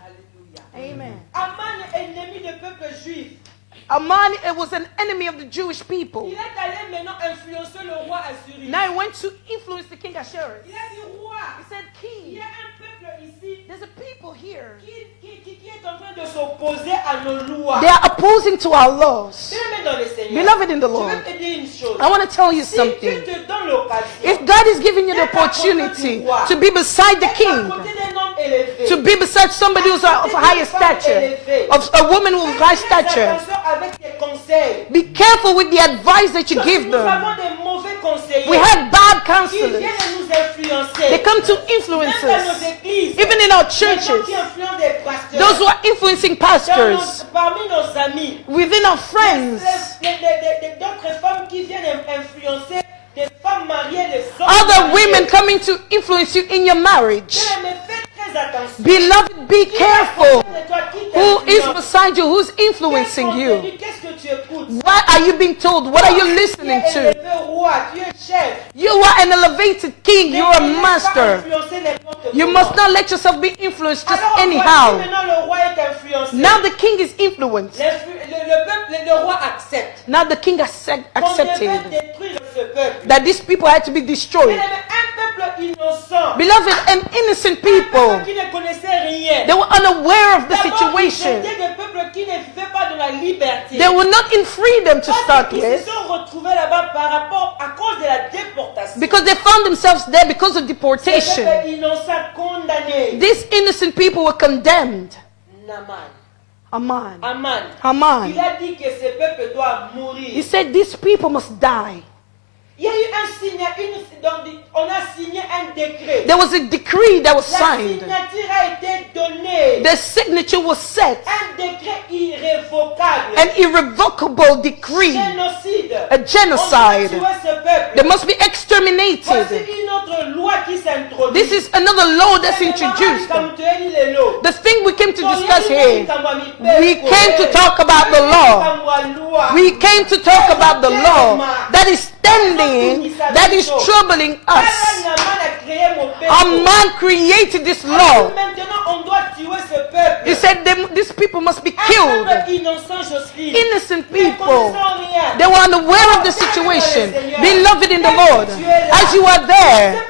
Amen. Aman, ennemi du peuple juif. Aman, it was an enemy of the Jewish people. Il est allé maintenant influencer le roi Assyrien. Now he went to influence the king Ahasuerus. Il a dit roi. He said, Il "King, y a un peuple ici there's a people here. qui est en train de s'opposer à nos lois. They are opposing to our laws." Bien-aimé dans le Seigneur. Beloved in the Je Lord, vais te dire une chose. I want to tell you Si Dieu something. te donne l'occasion, If God is giving you the opportunity to be beside the d'être à king, côté d'un homme élevé, to be beside somebody who's of higher stature, of a woman with high fais très stature, attention avec tes conseils. be careful with the advice that you give Nous them. avons des mauvais conseillers We have bad qui counselors. viennent nous influencer. They come to Même influence dans nos us, églises, even in our des gens churches. qui influencent des pasteurs. Those who are influencing pastors, Parmi nos amis, within our friends, d'autres femmes qui viennent influencer des femmes mariées, les hommes other mariés. women coming to influence you in your marriage. Mais fais très attention. Beloved, be careful. Who Who is beside you? Who's influencing you? Qu'est-ce que tu écoutes? What are you being told? What are you listening Tu es to? élevé roi, tu es chef. You are an elevated king. Mais You're a ne laisse pas master. influencer n'importe You comment. must not let yourself be influenced just Alors, voici anyhow. maintenant le roi est influencé. Now the king is influenced. Le roi accepte. Now the king On devait accepted détruire ce peuple. that these people had to be destroyed. Mais un peuple innocent. Beloved, and innocent people, Qui ne connaissait rien. they were unaware of the D'abord, ils situation. étaient des peuples qui ne vivaient pas dans la liberté. They were not in freedom to start Ils se with sont retrouvés là-bas par rapport à cause de la déportation. because they found themselves there because of Ces deportation. peuples innocents condamnés. These innocent people were condemned. Naman. Aman. Aman. Haman. Il a dit que ces peuples doivent He mourir. said these people must die. Il y a eu un signe, on a signé un décret. There was a decree that was La signed. signature a été donnée. The signature was set. Un décret irrévocable. An irrevocable decree. Génocide. A genocide. On doit tuer ce peuple. They must be Voici exterminated. une autre loi qui s'introduit. This is another law that's introduced. The thing we came to discuss here, we came to talk about the law. We came to talk about the law that is standing, that is troubling us. A man created this law. He said these people must be killed. Innocent people. They were unaware of the situation. Beloved in the Lord, as you are there,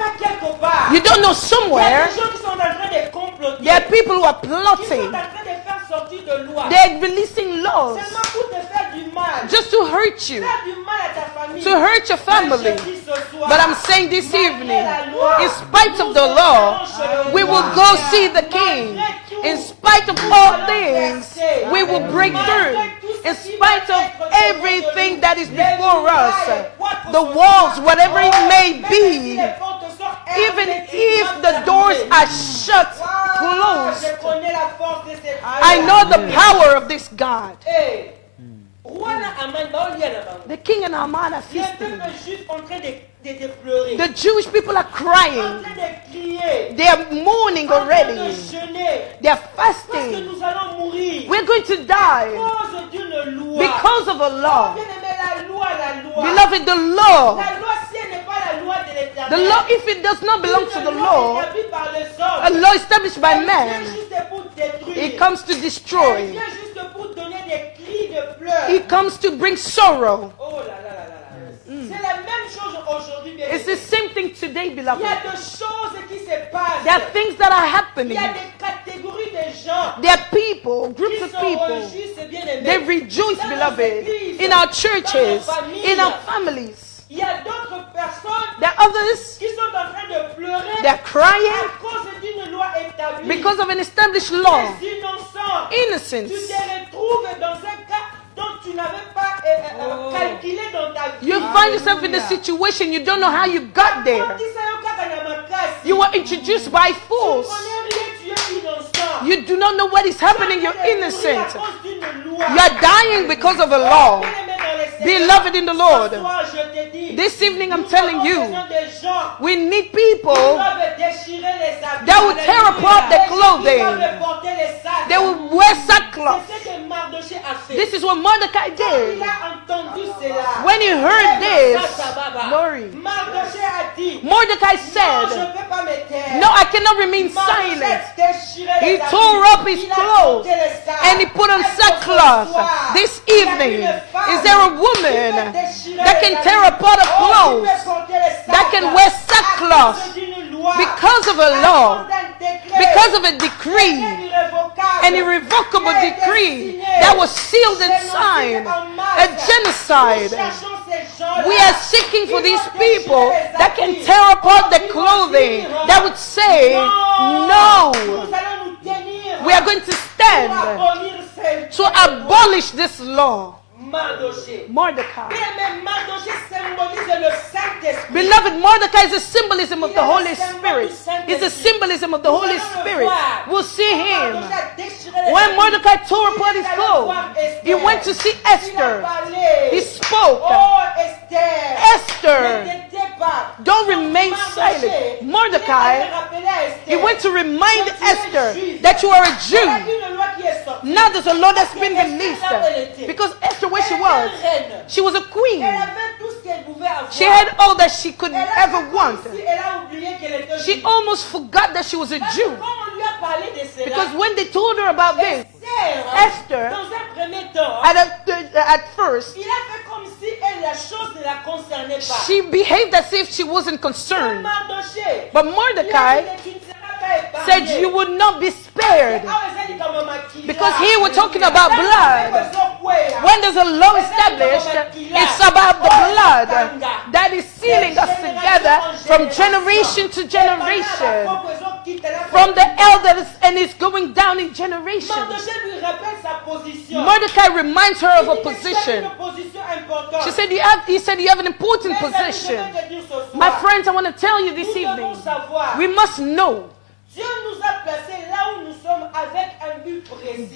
you don't know somewhere, there are people who are plotting. They're releasing laws just to hurt you, to hurt your family. But I'm saying this evening, in spite of the law, we will go see the King. In spite of all things, we will break through. In spite of everything that is before us, the walls, whatever it may be, even if the doors are shut, closed, I know the power of this God. The king and Haman are feasting. The Jewish people are crying. They are mourning already. They are fasting. We're going to die because of a law. Beloved, the law, if it does not belong to the law, a law established by man, it comes to destroy. It comes to bring sorrow. It's the same thing today, beloved. There are things that are happening. There are people, groups of people, they rejoice, beloved, in our churches, in our families. There are others, they are crying because of an established law. Innocence. You find yourself in a situation you don't know how you got there. You were introduced by force. You do not know what is happening. You're innocent. You are dying because of a law. Beloved in the Lord, this evening I'm telling you, we need people that will tear apart their clothing. They will wear sackcloth. This is what Mordecai did. When he heard this, glory, Mordecai said, no, I cannot remain silent. He tore up his clothes and he put on sackcloth. This evening, is there a woman that can tear apart a clothes, that can wear sackcloth because of a law, because of a decree, an irrevocable decree that was sealed and signed, a genocide? We are seeking for these people that can tear apart the clothing, that would say, no, we are going to stand to abolish this law. Mordecai. Beloved, Mordecai is a symbolism of the Holy Spirit. It's a symbolism of the Holy Spirit. We'll see him. When Mordecai tore apart his clothes, he went to see Esther. He spoke. Esther, don't remain silent. Mordecai, he went to remind Esther that you are a Jew. Now there's a law that's been released. Because Esther, where she was a queen. She had all that she could ever want. She almost forgot that she was a Jew. Because when they told her about this, Esther, at first, she behaved as if she wasn't concerned. But Mordecai said you would not be spared. Because here we're talking about blood. When there's a law established, it's about the blood that is sealing us together from generation to generation. From the elders, and it's going down in generations. Mordecai reminds her of a position. She said, he said, you have an important position. My friends, I want to tell you this evening, we must know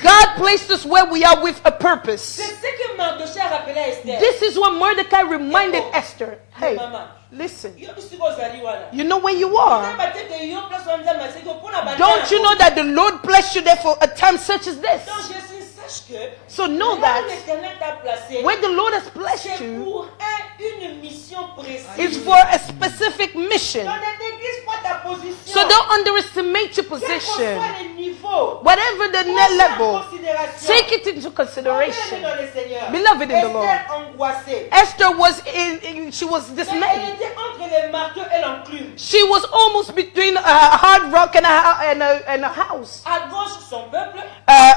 God placed us where we are with a purpose. This is what Mordecai reminded Esther. Hey, listen. You know where you are. Don't you know that the Lord blessed you there for a time such as this? So know that where the Lord has blessed you is for a specific mission. So don't underestimate your position. Whatever the level, take it into consideration. Beloved in the Lord, Esther was she was dismayed. She was almost between a hard rock and a house.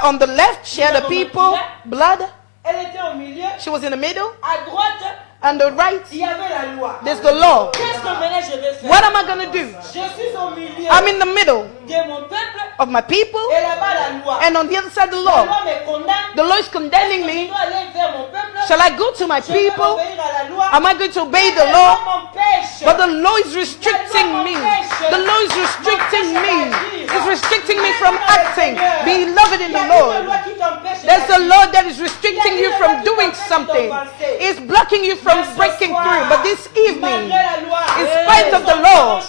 On the left, she had the people, blood. She was in the middle. and the right, il y avait la loi. there's the law. Qu'est-ce que maintenant je vais faire? What am I going to do? Je suis au milieu I'm in the middle de mon peuple of my people, et là-bas la loi. and on the other side, the La law. loi me condamne. The law is condemning Je me. dois aller vers mon peuple. Shall I go to my Je vais people? obéir à la loi. Am I going to obey the La law? loi m'empêche. But the law is restricting me. The law is restricting me. It's restricting me from acting. Beloved in Il y the a une Lord. loi qui t'empêche There's a d'agir. law that is restricting you from doing something. It's blocking you from breaking through. But this evening, Malgré la loi, in spite of the law,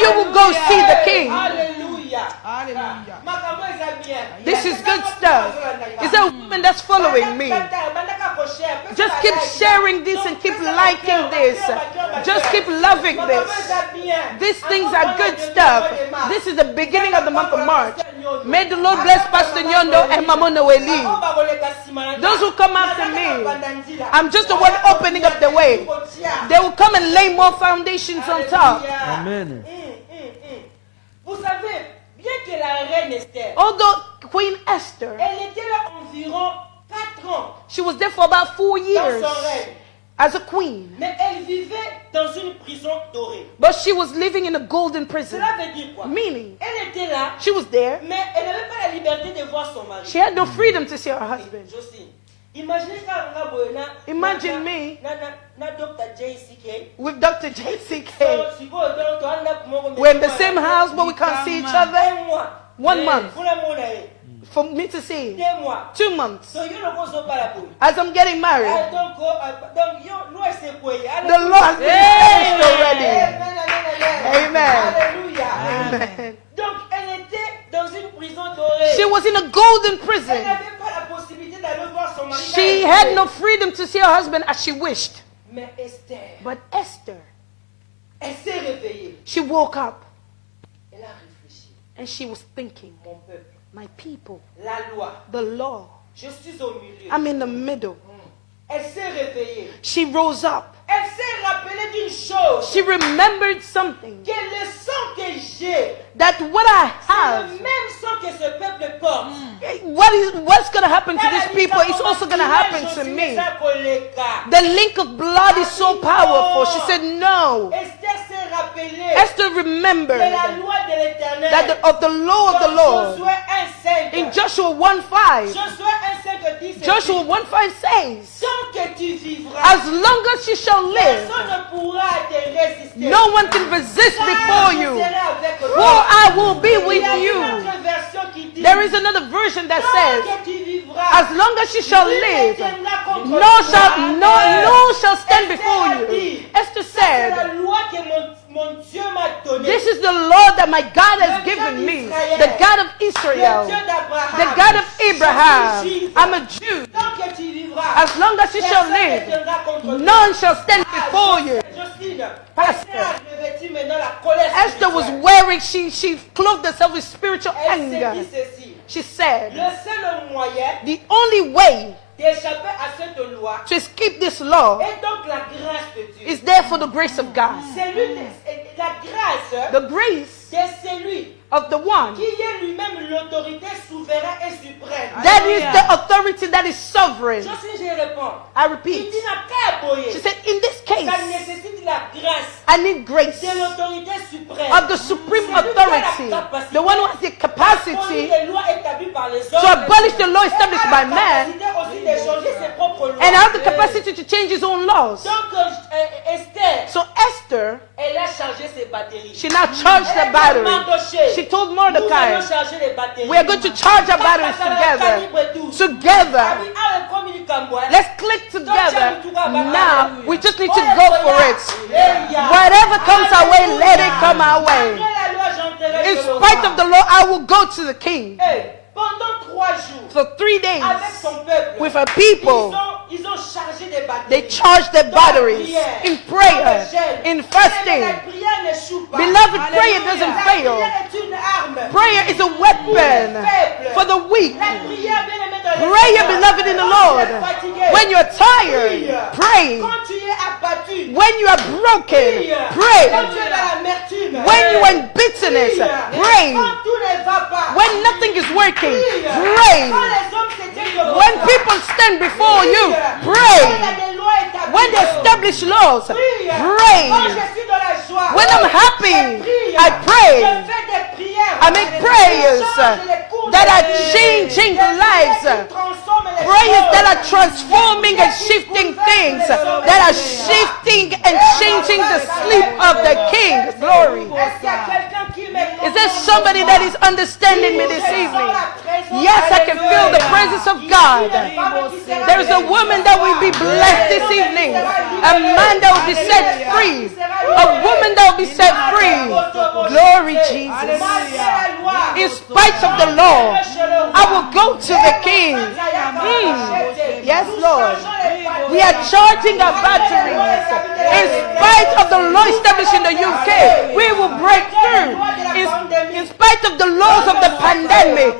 you will go see the King. Alléluia. Alléluia. Makambo eza bien. This is good stuff. Is there a woman that's following me? Just keep sharing this and keep liking this. Just keep loving this. These things are good stuff. This is the beginning of the month of March. May the Lord bless Pastor Nyondo and Mama Noeli. Those who come after me, I'm just the one opening up the way. They will come and lay more foundations on top. Amen. Vous savez, bien que la reine Esther, Although Queen Esther, elle était là environ 4 ans she was there for about 4 dans years son règne. as a queen, Mais elle vivait dans une prison dorée. but she was living in a golden prison. Cela veut dire quoi? Meaning, Elle était là, she was there. mais elle n'avait pas la liberté de voir son mari. She had no freedom to see her husband. Josine, imaginez quand on a beau na- Imagine na- me. na Dr. JCK. With Dr. JCK. So, suppose donc, on a pour moi, We're in the same house, but we can't see each other. Un mois. 1 month. Pour la monnaie. For me to see. 2 mois. 2 months. So, you know what's up à la boule. As I'm getting married, Donc, yo, nous, c'est quoi? the law has been finished already. Amen. Amen. Alléluia. Amen. Donc, elle était dans une prison dorée. She was in a golden Elle prison. n'avait pas la possibilité d'aller voir son mari. She had no freedom to see her husband as she wished. Mais Esther, But Esther, elle s'est réveillée. she woke up Elle a réfléchi. and she was thinking, Mon peuple, my people, la loi, the law, je suis au milieu. I'm in the middle. Elle s'est réveillée. She rose up. Elle s'est rappelée d'une chose. She remembered something, Que le sang que j'ai, that what I c'est have, le même sang que ce peuple porte. what's going to happen to these people is also going to happen to me. The link of blood is so powerful. She said, no. Esther s'est rappelée Esther remembered de la loi de l'Éternel. that of the law of the Dans Lord. Josué 1:5. In Joshua 1:5, Josué 1:5 dit ceci. Joshua 1:5 says, Tant que tu vivras, as long as you shall live, personne ne pourra te résister. no one can resist Car before je you, serai avec toi. for I will be Il with y a une you. autre version qui dit, There is another version that tant says, que tu vivras, as long as you shall nul ne live, tiendra contre no toi. no shall stand Esther before a you. dit, Esther c'est la said, loi que mon Dieu m'a donnée. this is the law that my God has given me, the God of Le Israel, Dieu d'Abraham. the God of Abraham. Je suis juif. I'm a Jew. Tant que tu vivras, As long as you shall personne ne live, tiendra contre toi. none shall stand before you. Jocelyne, Pastor. Esther a revêtu maintenant la colère Esther was spirituelle. wearing, she clothed herself with spiritual Elle s'est anger. dit ceci. She said, Le seul moyen the only way d'échapper à cette loi to escape this law est donc la grâce de Dieu. is there for the grace of God. C'est lui, la grâce The grace de celui of the one qui est lui-même l'autorité souveraine et suprême. that is the authority that is sovereign. Jocelyne, je réponds. I Il repeat. dit n'a qu'à aboyer. She said, in this case, Ça nécessite la grâce I need grace de l'autorité suprême. of the supreme authority, the one who has the capacity les lois établies par les to hommes. abolish the law established by man man. Aussi d'échanger ses propres lois. and have the capacity to change his own laws. Donc Esther, So Esther, elle a chargé ses batteries. she now charged Elle the a battery. Mardoché. She told Nous allons Mordecai, charger les batteries. we are going to charge our batteries together. Together. Let's click together. Now, we just need to go for it. Whatever comes our way, let it come our way. In spite of the law, I will go to the king. Pendant 3 jours, For 3 days, avec son peuple, with her people, ils ont chargé des batteries. they charged their batteries in prayer, in fasting. La prière n'échoue pas. Beloved, prayer doesn't La fail. prière est une arme. Prayer is a weapon for the weak. La prière, bien-aimé dans le Prayer, Seigneur. beloved in the Quand Lord. tu es fatigué, When you're tired, pray. quand tu es abattu, When you are broken, pray. quand tu es dans l'amertume, When you are in bitterness, pray. quand tout ne va pas, When nothing is working, quand pray. les hommes se tiennent devant When toi, people stand before you, quand il y pray. a des lois établit When they establish laws, pray. Quand je suis dans la joie, When I'm happy, I pray. je fais des prières. I make prayers that are changing lives. Prayers that are transforming and shifting things, that are shifting and changing the sleep of the king. Glory. Is there somebody that is understanding me this evening? Yes, I can feel the presence of God. There is a woman that will be blessed this evening, a man that will be set free, a woman that will be set free. Glory, Jesus. In spite of the law, I will go to the king. Yes, Lord. We are charging our batteries. In spite of the law established in the UK, we will break through. In spite of the laws of the pandemic,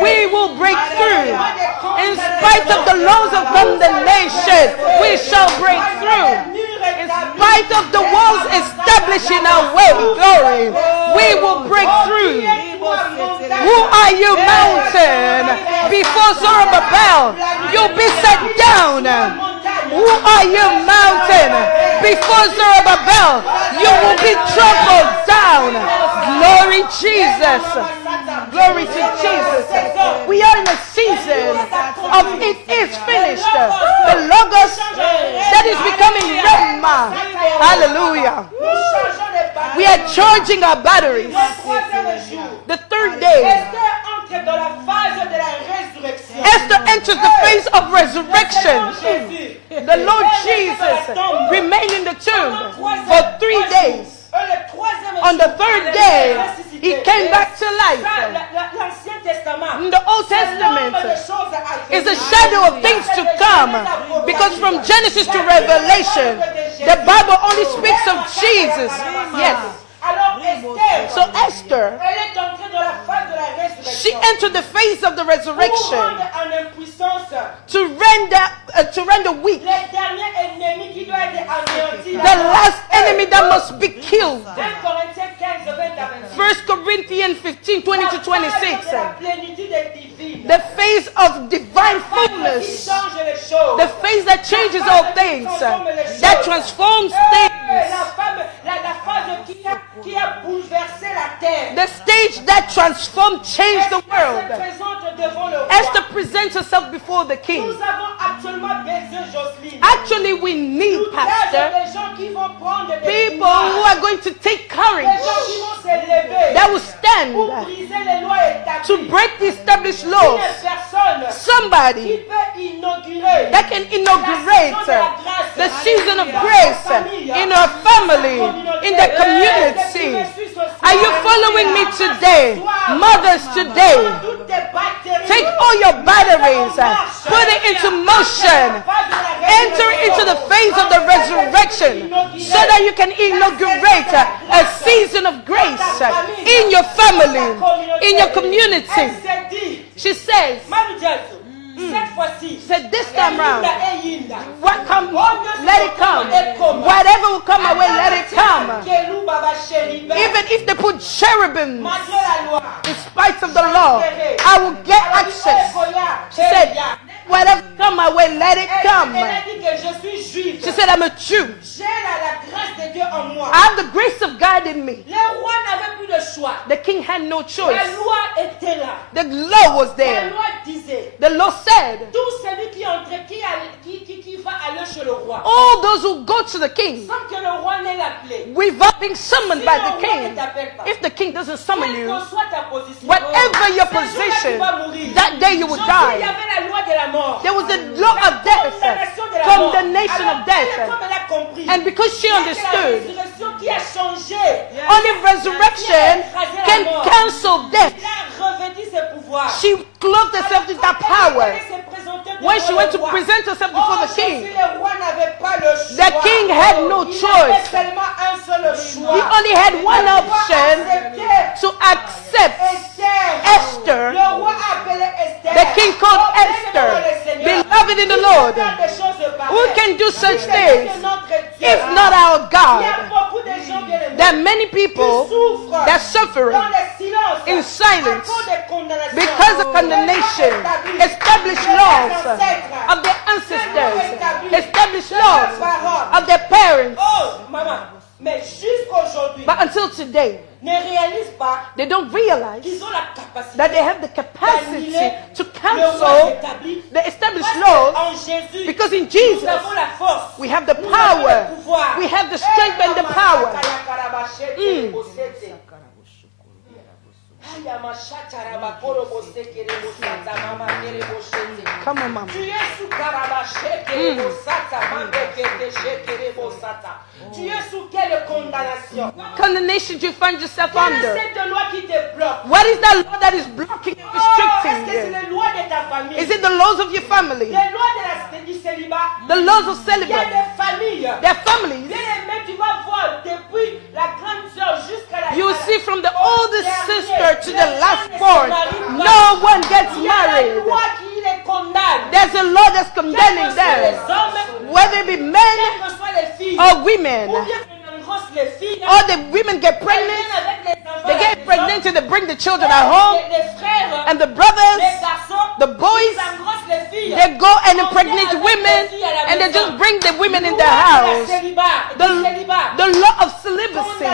we will break through. In spite of the laws of condemnation, we shall break through. In spite of the walls established in our way, glory, we will break through. Who are you, mountain? Before Zerubbabel, you'll be set down. Who are you, mountain? Before Zerubbabel, you will be trampled down. Glory, Jesus. Glory to Jesus. We are in a season of it is finished. The Logos that is becoming Rema. Hallelujah. We are charging our batteries. The third day, Esther enters the phase of resurrection. The Lord Jesus remained in the tomb for 3 days. On the third day, he came back to life. In the Old Testament is a shadow of things to come, because from Genesis to Revelation, the Bible only speaks of Jesus. Yes. So Esther, she entered the phase of the resurrection to render weak the last enemy that must be killed. 1 Corinthians 15, 20 to 26. The phase of divine fullness. The phase that changes all things. That transforms things. The stage that transformed, changed the world. Esther presents herself before the king. Actually, we need, Pastor, people who are going to take courage, that will stand to break the established laws. Somebody that can inaugurate the season of grace in our family, in the community. Are you following me today? Mothers today, take all your batteries, put it into motion, enter into the phase of the resurrection so that you can inaugurate a season of grace in your family, in your community. She says, said this time round, what come, let it come. Whatever will come my way, let it come. Even if they put cherubim, in spite of the law, I will get access. She said, whatever come my way, let it come. She said, I'm a Jew. I have the grace of God in me. The king had no choice. The law was there. The law said, all those who go to the king without being summoned by the king. If the king doesn't summon you, whatever your position, that day you will die. There was a law of death, condemnation of death. And because she understood, only resurrection can cancel death. She clothed herself with that power. When she went to present herself before the king, the king had no choice. He only had one option: to accept Esther. The king called Esther beloved in the Lord. Who can do such things if not our God? There are many people that suffer in silence because of condemnation, established laws of their ancestors, established established laws of their parents. Oh, maman, mais jusqu'aujourd'hui, But until today, ne réalisent pas they don't realize qu'ils ont la capacité that they have the capacity to le roi cancel établi. the established Parce laws, qu'en Jésus, because in nous Jesus, avons la force. we have the Nous avons power. le pouvoir. We have the strength and the power. Come on, Mama. Tu es sous Tu es sous quelle condamnation? Condemnation you find yourself Quelle est under. cette loi qui te bloque? What is that law that is blocking and Oh, est-ce restricting que c'est you? les lois de ta famille? Is it the laws of your family? Les lois du célibat? The laws of Il y a celibacy? des familles. Their families. Bien aimé, tu vas voir depuis la grande sœur jusqu'à la You will see from the oldest dernier, sister to the les last gens ne born, se marient pas. no one gets Il y a la married. loi qui les condamne. There's a law that's Quels condemning que soient les them, hommes, whether it be quelles men que soient les filles, or women. ou bien qu'on engrosse les filles, Or the women get elles pregnant, viennent avec les enfants they à la get maison, pregnant and they bring the children et at home, les frères, and the les brothers, garçons, the boys, ils engrossent les filles. they go and impregnate women, and they just bring the women in their house. The law of celibacy,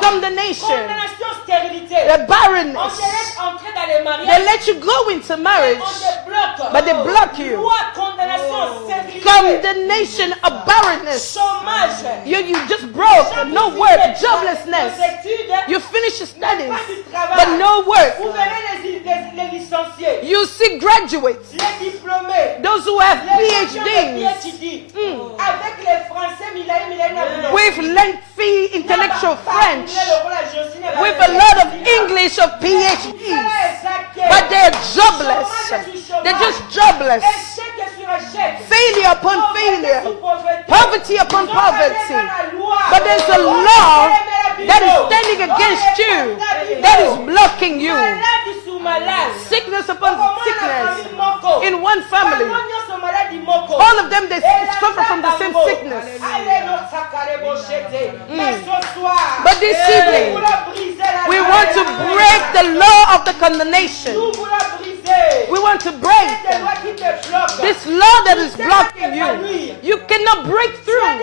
condemnation, Condamnation, stérilité. the On barrenness. te laisse entrer dans les They mariages, let you go into marriage, on te bloque. but they block you. Loi, condamnation, stérilité, Condemnation of barrenness. chômage. You just broke, no work, joblessness. You finish your studies, but no work. Vous verrez les licenciés, You see graduates, les diplômés, those who have les gens qui ont PhDs, des PhD, avec les Français, with lengthy intellectual French, with a lot of English of PhDs, but they're jobless. They're just jobless. Failure upon failure, poverty upon poverty. But there's a law that is standing against you, that is blocking you. Sickness upon sickness in one family. All of them, they suffer from the same sickness. But this evening, we want to break the law of the condemnation. We want to break this law that is blocking you. You cannot break through.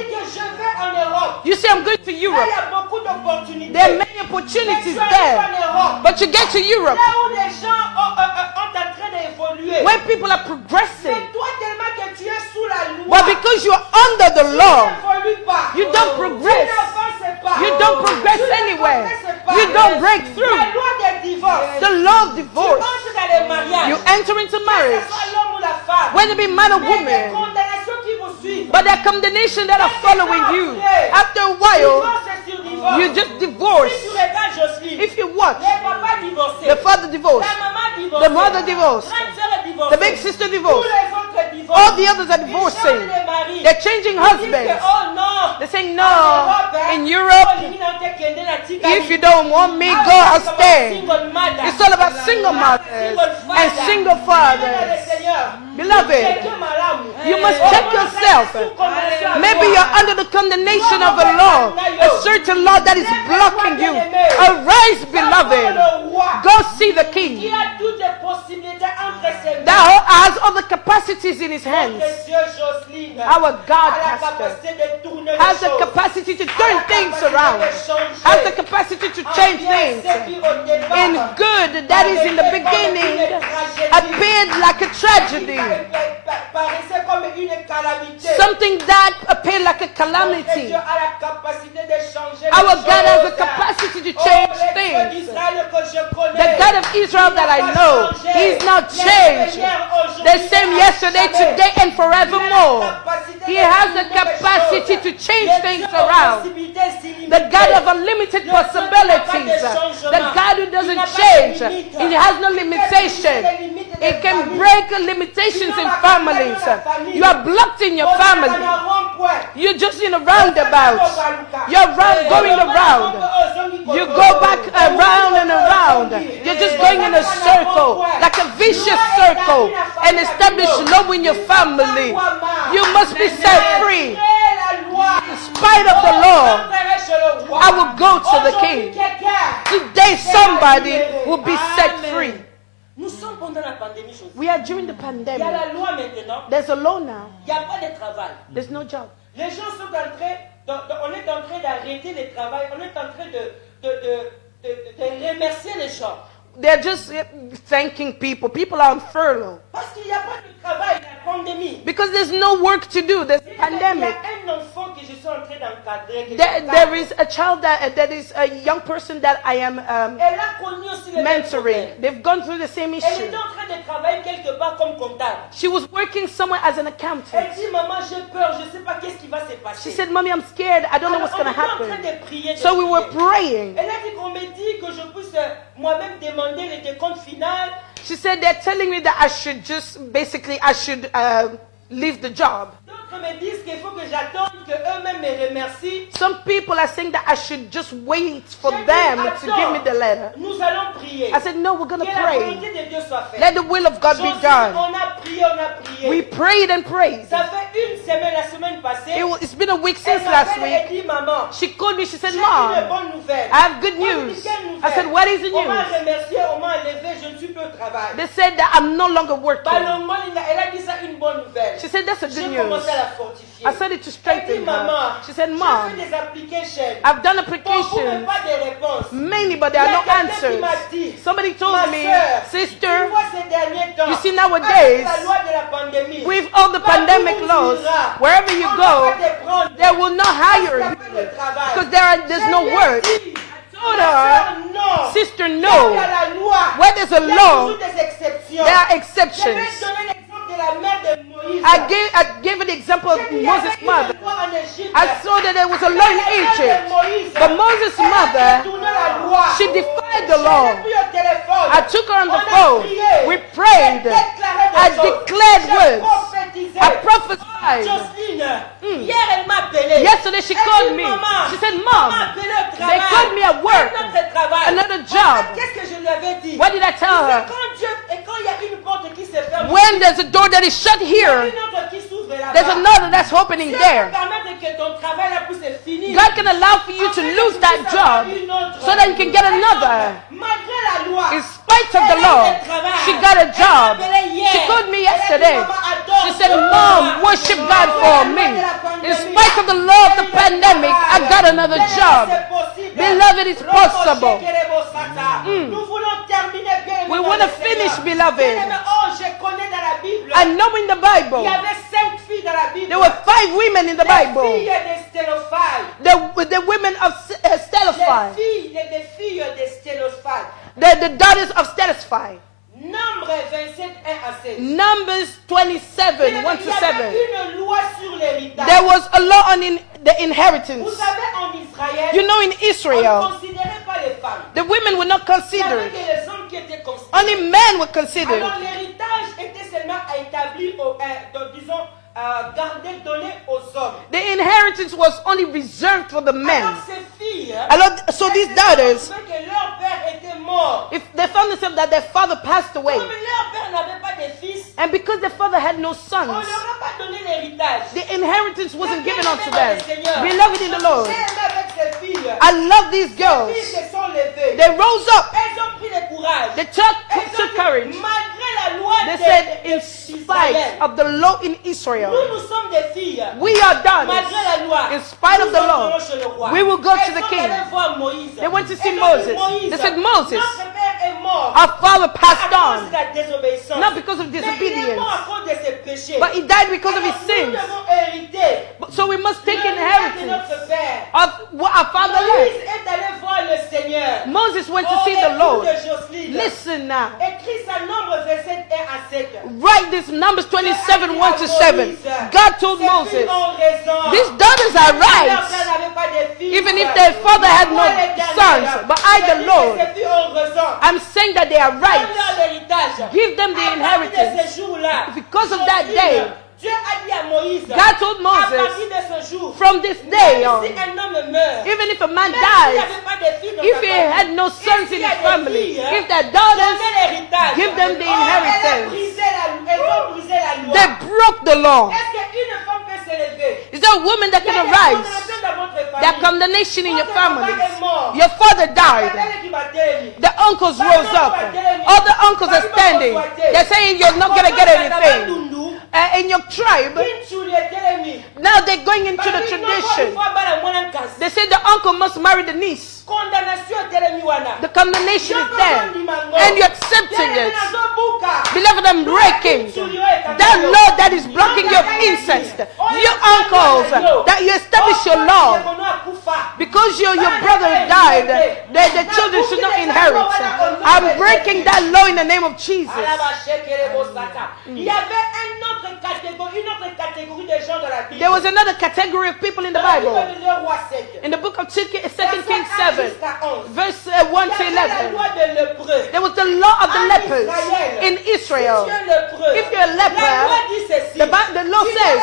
You say, I'm going to Europe. There are many opportunities there. But you get to Europe where people are progressing. But because you are under the law, you don't progress. You don't progress anywhere. You don't break through. The law of divorce. You enter into marriage, whether it be man or woman, but there are condemnation that are following you. After a while, you just divorce. If you watch, the father divorced, the mother divorced, the big sister divorced, all the others are divorcing. They're changing husbands. They're saying, no, in Europe, if you don't want me, go, I'll stay. It's all about single mothers and single fathers. Beloved, you must check yourself. Maybe you're under the condemnation of a law, a certain law that is blocking you. Arise, beloved. Go see the King. That has all the capacities in his hands. Our God has the capacity to turn things around, has the capacity to change things. In good that is in the beginning appeared like a tragedy, something that appeared like a calamity. Our God has the capacity to change things. The God of Israel that I know, He is not changed. The same yesterday, today, and forevermore. He has the capacity to change things around. The God of unlimited possibilities. The God who doesn't change. He has no limitation. He can break limitations in families. You are blocked in your family. You're just in a roundabout. You're going around. You go back around and around. You're just going in a circle, like a vicious circle, and establish law in your family. You must be set free. In spite of the law, I will go to the King. Today somebody will be set free. Nous sommes pendant la pandémie, Josué. We are during the Il y a pandemic. la loi maintenant. There's a law now. Il n'y a pas de travail. There's no job. Les gens sont en train, on est en train d'arrêter le travail, on est en train de remercier les gens. They're just thanking people. People are on furlough. Parce qu'il n'y a pas de travail, la pandémie. Because there's no work to do. There's Il y pandemic. a un enfant que je suis en train d'encadrer. There is a child that is a young person that I am Elle a connu aussi les mêmes mentoring. problèmes. They've gone through the same Elle issue. était en train de travailler quelque part comme comptable. She was working somewhere as an accountant. Elle dit, maman, j'ai peur, je ne sais pas qu'est-ce qui va se passer. She said, Mommy, I'm scared. I don't know what's Alors, going on to était en train happen. de prier. So we were praying. Elle a dit qu'on me dit que je puisse moi-même demander le décompte final. She said, they're telling me that I should leave the job. D'autres me disent qu'il faut que j'attende qu'eux-mêmes me remercient. Some people are saying that I should just wait for them to give me the letter. Nous allons prier. I said, no, we're going Que to la pray. volonté de Dieu soit faite. Let the will of God be Josué, done. on a prié, on a prié. We prayed and prayed. Ça fait une semaine, la semaine passée. It's been a week Elle since last m'appelle et week. dit, maman, She called me. She said, j'ai une Mom, bonne nouvelle. I have good Moi, je news. dis, quelle nouvelle? I said, what is the On m'a news? remercié, on m'a enlevé, je ne suis plus au travail. They said that I'm no longer working. Ballonnement, elle a dit ça, une bonne nouvelle. She said, that's a J'ai good news. commencé à la fortifier. I said it to Elle dit, strengthen maman, her. She said, j'ai Mom, fait des applications. I've done Beaucoup, mais applications, pas de réponses. many, but there are no Il y a quelqu'un qui m'a answers. dit, Somebody told ma me, sœur, sister, tu vois ces derniers temps, you see avec nowadays, la loi de la pandémie, with all the partout pandemic où tu laws, iras, wherever you on go, va te prendre. they will not Parce qu'il hire y a you pas de travail. because there's no work. Told her, non. sister, Il y no. a la loi. Where there's a Il y a law, toujours des exceptions. there are Je vais exceptions. donner l'exemple de la mère de Moïse. I gave an example of Il y avait Moses' une mother. loi en Égypte. I saw that there was a law in Egypt, but Moses' Elle a mother, détourné la loi. she defied Je the l'ai law. pris au téléphone. I took her on On the a phone. prié. We prayed. J'ai déclaré des I choses. declared J'ai words. prophétisé. I prophesied. Jocelyne, hier elle m'a appelé. Yesterday she Elle called dit, me. Maman, She said, on Mom, m'a appelé au they travail. called me at work. Un autre travail. Another En job. fait, qu'est-ce que je lui avais dit? What did I tell her? Quand il y a une porte qui se ferme, When there's a door that is shut il y a here, une autre qui s'ouvre là-bas. there's another that's opening Dieu there. peut permettre que ton travail là puisse finir. God can allow for you to lose that job so that you can get another. Malgré la loi. In spite of the law, she got a job. She called me yesterday. She said, Mom, worship God for me. In spite of the law of the pandemic, I got another job. Beloved, it's possible. Nous voulons terminer bien. We want to finish, beloved. Oh, je connais dans la Bible. I know in the Il y Bible, avait 5 filles dans la Bible. there were 5 women in the Les Bible. filles de Stélophane. The women of Stelophai, Les filles de Stélophane. the daughters of Stelophai. Nombre 27, 1 à 16. Numbers 27, 1 Il to y 7. avait une loi sur l'héritage. There was a law on the Vous inheritance. savez, en Israël, You know, in on ne Israel, considérait pas les femmes. the women were not Il y avait considered. que les hommes qui étaient considérés. Only men were considered. Alors l'héritage était seulement établi, disons, gardé, donné aux hommes. The inheritance was only reserved for the men. Alors ces filles, Alors, so these daughters, savaient que leur père était mort. if they found themselves that their father passed away, Comme leur père n'avait pas de fils, and because their father had no on sons, ne leur a pas donné l'héritage. the inheritance wasn't given unto Bien-aimés them. dans le Seigneur, Beloved in the Lord, j'ai aimé avec ces filles. I love these Les girls. filles se sont levées. They rose up. Elles ont pris le courage. They Elles ont took dit, courage. malgré la loi They said, in spite d'Israël, of the law in Israel, nous sommes des filles. we are daughters. Malgré la loi, In spite of nous the law, entrerons chez le roi. we will go to Elles the sont king. allées voir Moïse. They went to see Elles ont dit, Moses. They said, Moses, notre père est mort. our father passed À cause on, de la désobéissance. not because of Mais il est disobedience, mort à cause de ses péchés. but he died because of his Alors, nous sins. devons hériter. So we must take Le droit de inheritance notre père. of what our father Moïse left. est allé voir le Seigneur. Moses went to Oh, see the écoute Lord. Jocelyne. Listen now. Écris ça, Nombre 27, 1 à 7. Write this Numbers 27, 1 to 7. God told Ces filles Moses, ont raison. these daughters are Leur père right, n'avait pas de fils. even if their father had no Moi, l'Éternel, sons, but I, j'ai the dit que Lord, ces filles ont raison. I'm saying that they are right. Donne-leur l'héritage. Give them the À partir de inheritance. ce jour-là, Because of that Jocelyne, day, Dieu a dit à Moïse, God told à Moses, partir de ce jour, from this day même on, si un homme meurt, even if a man même s'il n'y dies, avait pas de filles dans if sa he famille, had no sons s'il in y a his des family, filles, if their daughters, donnez l'héritage. give them the Oh, elle a inheritance. brisé elles ont brisé la loi. They broke the law. Est-ce qu'une femme peut se lever? Is there a woman that Il y a can des arise? condamnations dans votre famille. That condemnation in your Votre papa family. est mort. Your father C'est died. elle qui va The uncles rose up. All the uncles are standing. They're saying you're not going to get anything. In your tribe, now they're going into the tradition. They say the uncle must marry the niece. The condemnation is there. And you're accepting it. Beloved, I'm breaking that law that is blocking your incest. You uncles, that you establish your law. Because your brother died, the children should not inherit. I'm breaking that law in the name of Jesus. There was another category of people in the Bible. In the book of 2 Kings 7, verse 1 to 11. There was the law of the lepers in Israel. If you're a leper, the law says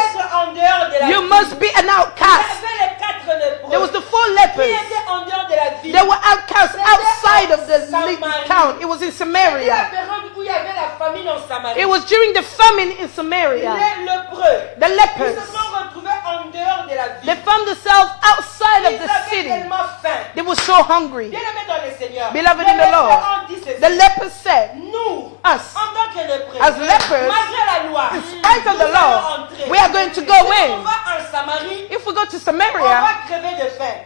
you must be an outcast. There was the 4 lepers. They were outcasts outside of the town. It was in Samaria. It was during the famine in Samaria. The lepers, they found themselves outside of the city. They were so hungry. Beloved in the Lord, the lepers said, us, as lepers, in spite of the law, we are going to go in. If we go to Samaria,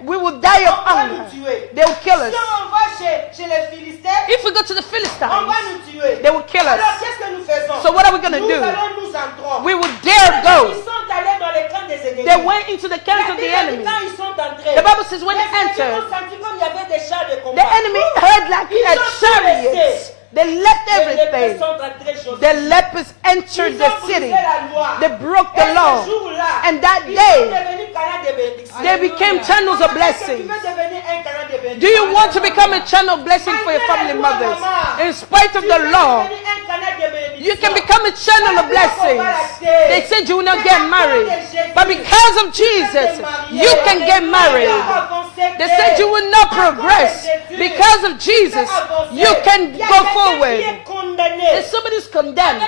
we will die of hunger. They will kill us. If we go to the Philistines, they will kill us. So what are we going to do? We will dare go. They went into the camp of the enemy. The Bible says when they entered, the enemy heard like chariots. They left everything. The lepers entered the city. They broke the law. And that day, they became channels of blessing. Do you want to become a channel of blessing for your family members? In spite of the law, you can become a channel of blessings. They said you will not get married. But because of Jesus, you can get married. They said you will not progress. Because of Jesus, you can go forward. If somebody's condemned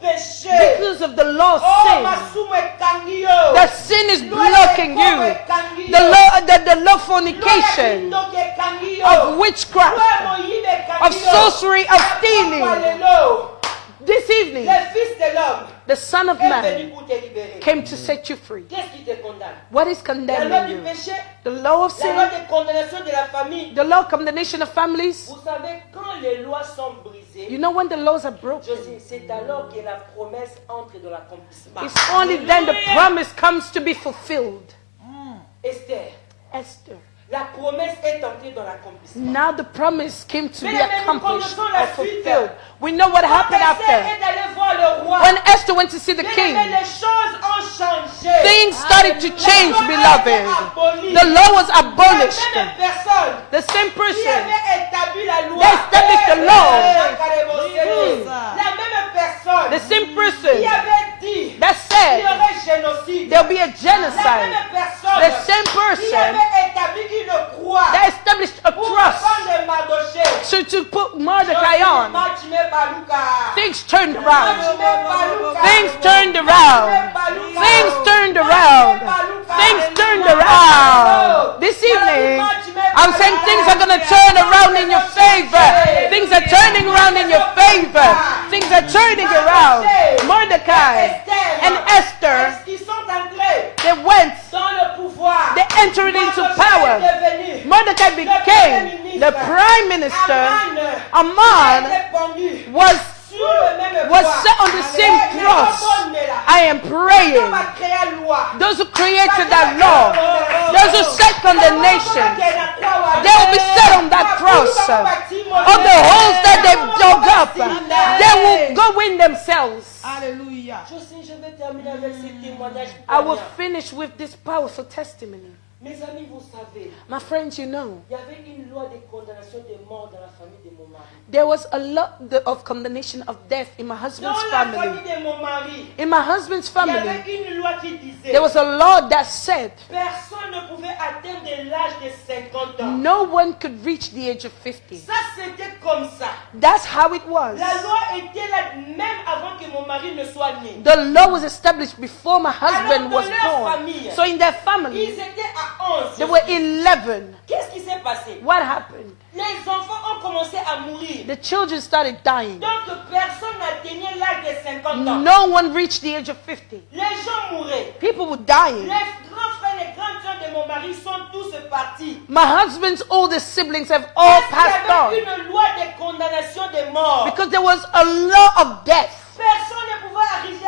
because of the law of sin, the sin is blocking you. The law of fornication, of witchcraft, of sorcery, of stealing. This evening, the Son of Man came to set you free. What is condemning you? The law of sin, the law of condemnation of families. You know when the laws are broken, it's only then the promise comes to be fulfilled. Esther. Now the promise came to be accomplished or fulfilled. We know what happened after. When Esther went to see the king, things started to change, beloved. The law was abolished. The same person, they established the law. The same person that said there will be a genocide. The same person that established a cross to put Mordecai on. Things turned around. Things turned around. Things turned around. Things turned around. This evening, I'm saying things are going to turn around in your favor. Things are turning around in your favor. Things are turning around. Mordecai and Esther, they went. They entered into power. Mordecai became the prime minister. Amman was set on the same cross. I am praying. Those who created that law, those who set condemnation, they will be set on that cross. Of the holes that they've dug up, they will go in themselves. Hallelujah. I will finish with this powerful testimony. My friends, you know, there was a lot of condemnation of death in my husband's family. In my husband's family, there was a law that said no one could reach the age of 50. That's how it was. The law was established before my husband was born. So in their family, there were 11. What happened? les enfants ont commencé à mourir. The children started dying. Donc personne n'atteignait l'âge de 50 ans. No one reached the age of 50. Les gens mouraient. People were dying. Les grands frères et les grandes sœurs de mon mari sont tous partis. My husband's oldest siblings have all Parce qu'il passed y avait on une loi de condamnation des morts. because there was a law of death. Personne ne pouvait arriver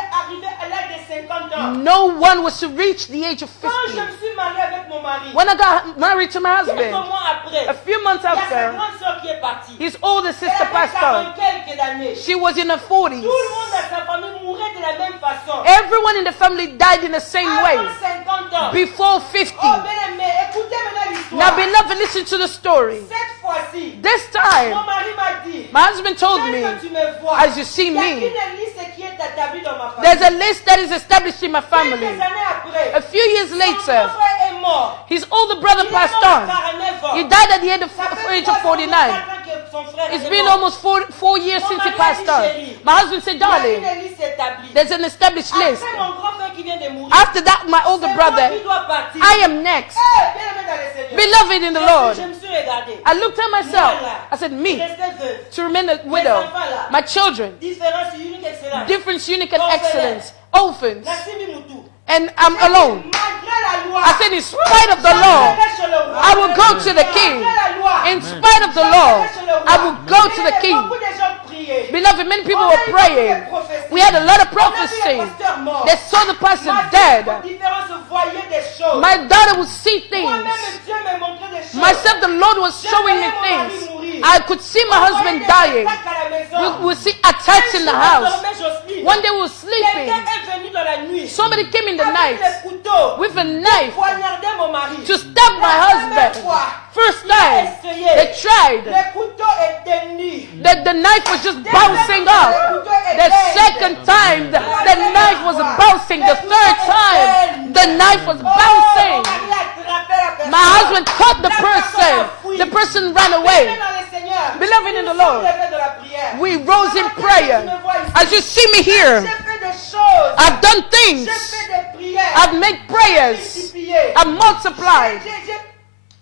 à l'âge de 50 ans. No one was to reach the age of Quand je 50. me suis mariée avec mon mari, When I got married to my quelques husband, mois après, a few months il y a sa after, grande sœur qui est partie. his older Elle sister avait passed 40 on. quelques années. She was in her Tout 40s. le monde dans sa famille mourait de la même façon. Everyone in the family died in the same way Avant 50 ans. before 50. Oh, bien-aimé, écoutez maintenant Now, l'histoire. beloved, listen to the story. Cette fois-ci, This time, mon mari m'a dit, my husband told tel me, que tu me vois, as you see il y a me, une liste qui est établie dans ma famille. there's a list that is established in my Quelques family. années après, A few years son later, grand frère est mort. his older brother Il est passed mort à on. 49 ans. He died at the age Ça fait age 3 of ans, 49. 4 ans que son frère It's est been mort. almost 4 years since he passed on. My husband said, Il y a darling, une liste établie. there's an established list. Après mon grand frère qui vient de mourir, After that, my older c'est moi brother, qui dois partir. I am next. Bien-aimé dans le Seigneur. Beloved in the Lord. Je me suis regardé. I looked at myself. I said, Je me, restais veuve. to remain a widow. My children, Différence unique, excellente. difference, unique, and excellence, orphans, Nassimi Moutou. and I'm alone. Malgré la loi, I said, in spite of the law, j'allais chez le roi. I will go to the king. Malgré la loi, In spite of the law, I will go to the king. beaucoup de gens priaient. Beloved, many people were praying. We had a lot of prophecy. They saw the pastor dead. My daughter would see things. Myself, the Lord was showing me things. I could see my husband dying. We would see attacks in the house. One day we were sleeping. Somebody came in the night with a knife to stab my husband. First time, they tried. The knife was just bouncing off. The second time, the knife was bouncing. The third time, the knife was bouncing. My husband caught the person. The person ran away. Beloved in the Lord, we rose in prayer. As you see me here, I've done things. I've made prayers. I've multiplied.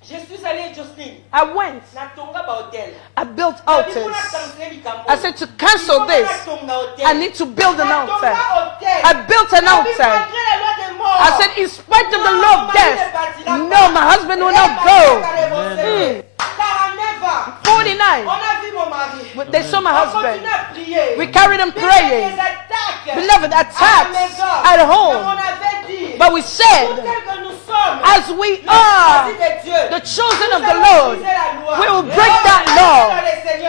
Je suis allé Jocelyn. I went. Natonga ba hotel. I built altars. I said, to cancel this, I need to build an altar. I built an altar. I said, in spite of the law of death, no, my husband will not go. 49. They saw my husband. We carried on praying. Beloved, attacks at home. But we said, as we are the children of the Lord, we will break that law.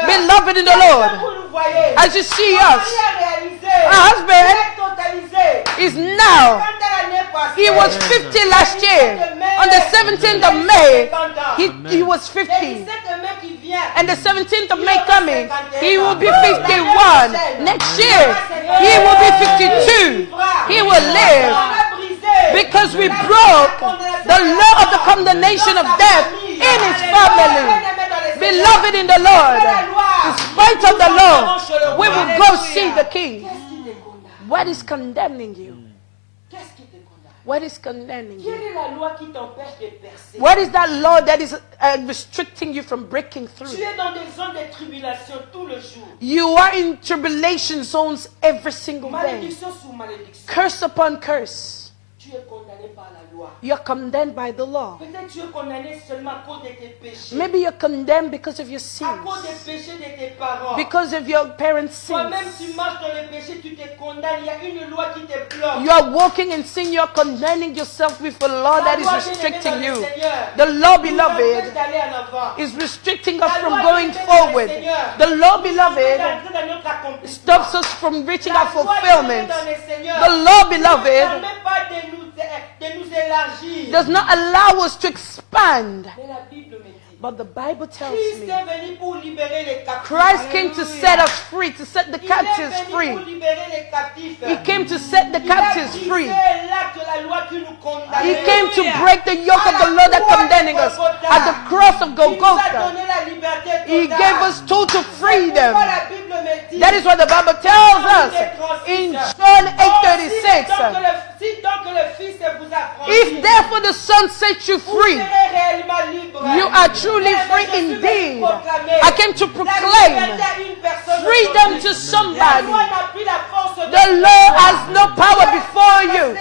Beloved in the Lord, as you see us, our husband is now, he was 50 last year. On the 17th of May, he was 50. And the 17th of May coming, he will be 51. Next year, he will be 52. He will live. Because we broke the law of the condemnation of death in his family. Beloved in the Lord, in spite of the law, we will go see the king. What is condemning you? What is condemning you? What is that law that is restricting you from breaking through? You are in tribulation zones every single day. Curse upon curse. You're condemned by the law. Maybe you're condemned because of your sins. Because of your parents' sins. You are walking in sin. You are condemning yourself with a law that is restricting you. The law, beloved, is restricting us from going forward. The law, beloved, stops us from reaching our fulfillment. The law, beloved, does not allow us to expand. But the Bible tells me Christ came to set us free, to set the captives free. He came to set the captives free. He came to break the yoke of the law that condemning us. At the cross of Golgotha, He gave us total freedom. me dit, That is what the Bible tells us in John 8:36. Si donc le Fils vous a If franchi, therefore the Son sets you vous free, serez réellement libre. you are truly free indeed. I came to proclaim freedom to somebody. The law has no power before you.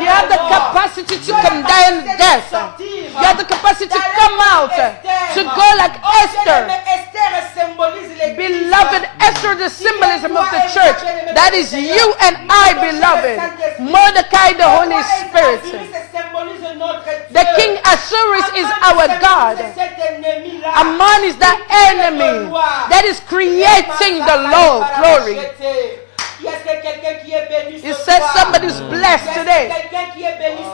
You have the capacity to condemn death. You have the capacity to come out, to go like Esther. Beloved, Esther, the symbolism of the church. That is you and I, beloved. Mordecai, the Holy Spirit. The King Assuerus is our God. Ammon is the enemy that is creating the law. Glory. He said somebody who's blessed today.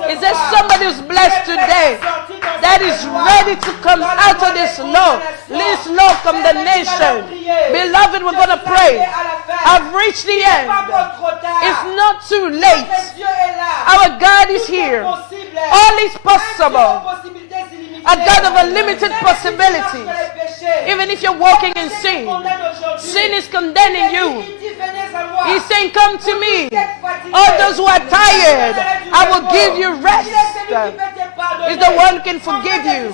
He said somebody who's blessed today that is ready to come out of this law condemnation. Beloved, we're going to pray. I've reached the end. It's not too late. Our God is here. All is possible. A God of unlimited possibilities. Even if you're walking in sin, sin is condemning you. He's saying, come to me. All those who are tired, I will give you rest. He's the one who can forgive you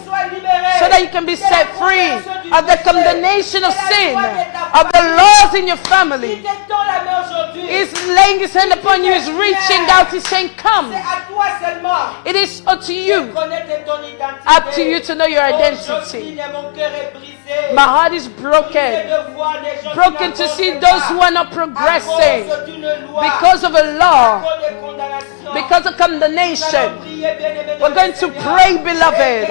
so that you can be set free of the condemnation of sin, of the laws in your family. He's laying his hand upon you. He's reaching out. He's saying, come. It is up to you. Up to you to know your identity. My heart is broken. Broken to see those who are not progressing because of a law, because of condemnation. We're going to pray, beloved.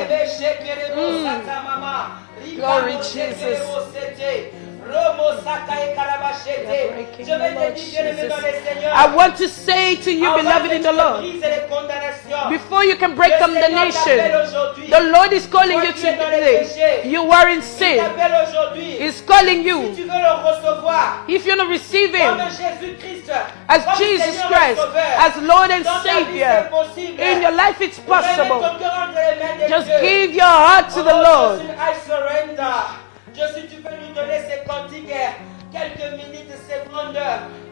Glory, Jesus. I want to say to you, beloved in the Lord, before you can break condemnation, the Lord is calling you today. You are in sin. He's calling you. If you don't receive Him as Jesus Christ, as Lord and Savior, in your life it's possible. Just give your heart to the Lord. Si tu peux nous donner ces cantiques, quelques minutes, secondes,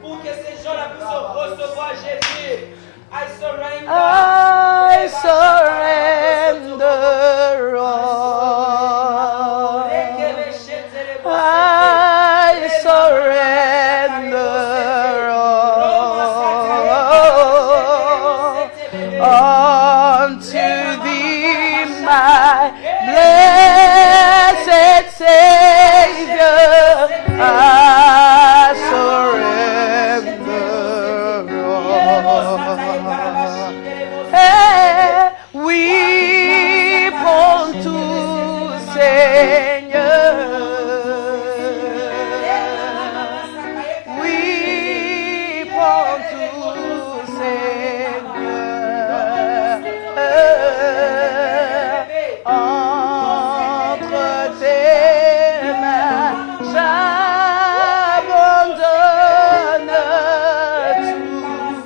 pour que ces gens-là puissent recevoir Jésus. I surrender. I surrender all. I surrender all unto Thee, my blessed Savior. I surrender all. Weep unto Seigneur. Weep unto Seigneur. Entre tes mains, j'abandonne tout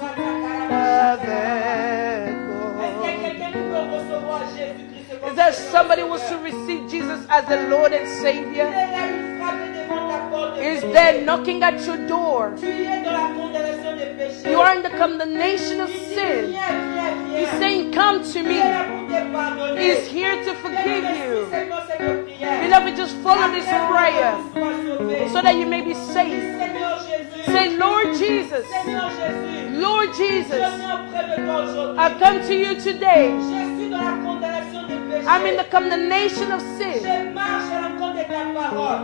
avec toi. Is there somebody who wants to receive Jesus as the Lord and Savior? Is there knocking at your door? You are in the condemnation of sin. He's saying, come to me. He's here to forgive you. Beloved, just follow this prayer so that you may be saved. Say, Lord Jesus, Lord Jesus, I've come to you today. I'm in the condemnation of sin.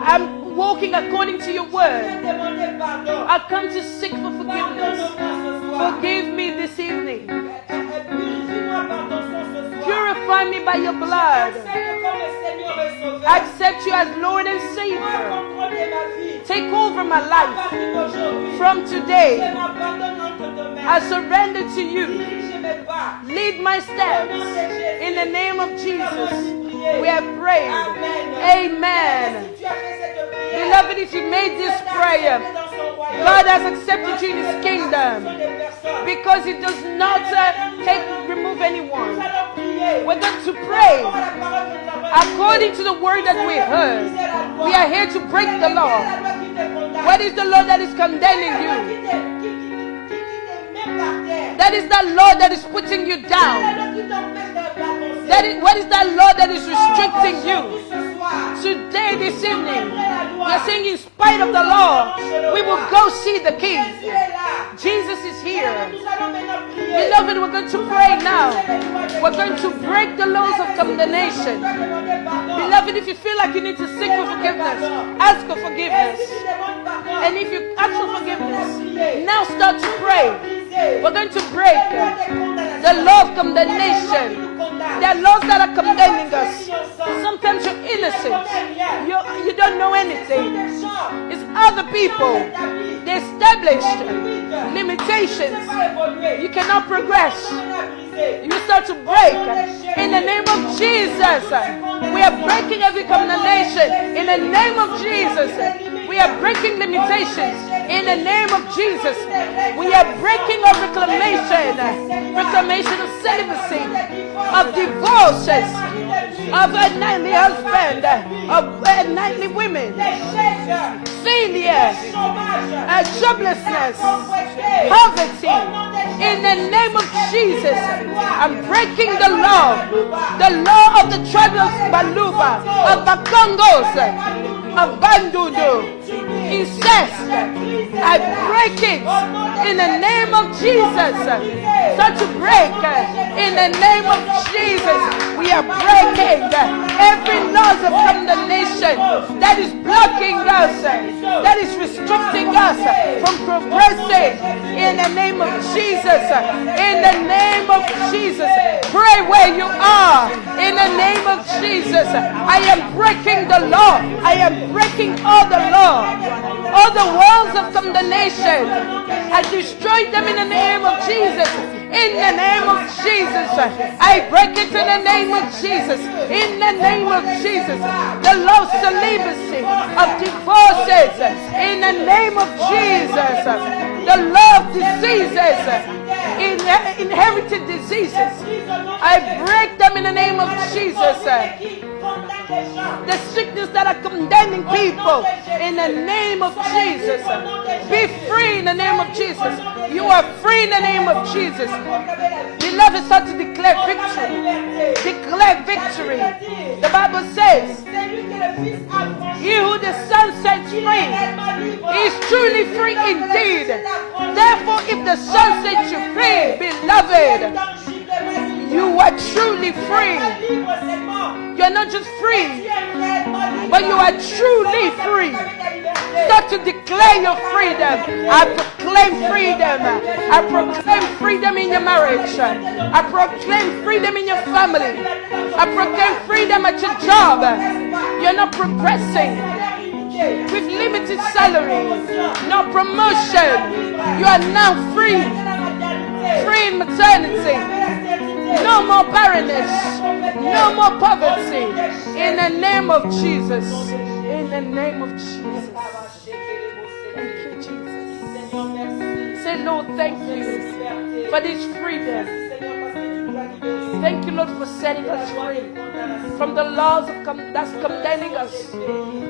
I'm walking according to your word. I've come to seek for forgiveness. Forgive me this evening. Purify me by your blood. Accept you as Lord and Savior. Take over my life. From today, I surrender to you. Lead my steps. In the name of Jesus, we have prayed. Amen. Beloved, if you made this prayer, God has accepted you in His kingdom because He does not remove anyone. We're going to pray according to the word that we heard. We are here to break the law. What is the law that is condemning C'est you? qui te met par terre. That is that law that is putting you C'est down. la loi qui t'empêche d'avancer. What is that law that is restricting you? Aujourd'hui, ce soir, Today, this evening, we are saying in spite of the law, we will go see the King. Jésus est là. Jesus is here. Nous allons maintenant prier. Beloved, we're going to pray now. We're going to break the laws of condemnation. Beloved, if you feel like you need to seek for forgiveness, ask for forgiveness. And if you ask for forgiveness, now start to pray. We're going to break the law of condemnation. There are laws that are condemning us. Sometimes you're innocent. You don't know anything. It's other people. They established limitations. You cannot progress. You start to break. In the name of Jesus, we are breaking every condemnation. In the name of Jesus, we are breaking limitations. In the name of Jesus, we are breaking our reclamation of celibacy, of divorces, of untimely husband, of untimely women, failure, joblessness, poverty. In the name of Jesus, I'm breaking the law of the tribe of Baluba, of Bakongos, of Bandudu, incest. I break it in the name of Jesus. Such a break in the name of Jesus. We are breaking every law of condemnation that is blocking us, that is restricting us from progressing. In the name of Jesus. In the name of Jesus. Pray where you are. In the name of Jesus. I am breaking the law. I am breaking all the law. All the walls of condemnation. I destroy them in the name of Jesus. In the name of Jesus. I break it in the name of Jesus. In the name of Jesus. The law of celibacy, of divorces. In the name of Jesus. The law of diseases. Inherited diseases. I break them in the name of Jesus. The sickness that are condemning people, in the name of Jesus. Be free in the name of Jesus. You are free in the name of Jesus. Beloved, start to declare victory. Declare victory. The Bible says, he who the Son sets free is truly free indeed. Therefore, if the Son sets you free, beloved, you are truly free. You are not just free, but you are truly free. Start to declare your freedom. I proclaim freedom. I proclaim freedom in your marriage. I proclaim freedom in your family. I proclaim freedom at your job. You're not progressing with limited salary, no promotion. You are now free. Free in maternity. No more barrenness. No more poverty. In the name of Jesus. In the name of Jesus. Thank you, Jesus. Say, Lord, thank you for this freedom. Thank you, Lord, for setting us free from the laws that's condemning us.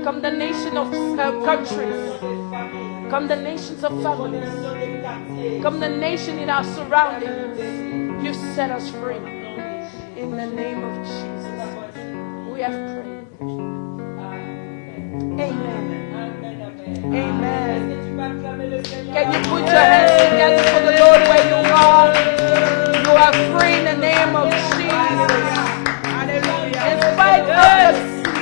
Condemnation of countries. Condemnations of families. Condemnation in our surroundings. You set us free. In the name of Jesus, we have prayed. Amen. Amen. Can you put your hands together for the Lord where you are? You are free in the name of Jesus. In spite of the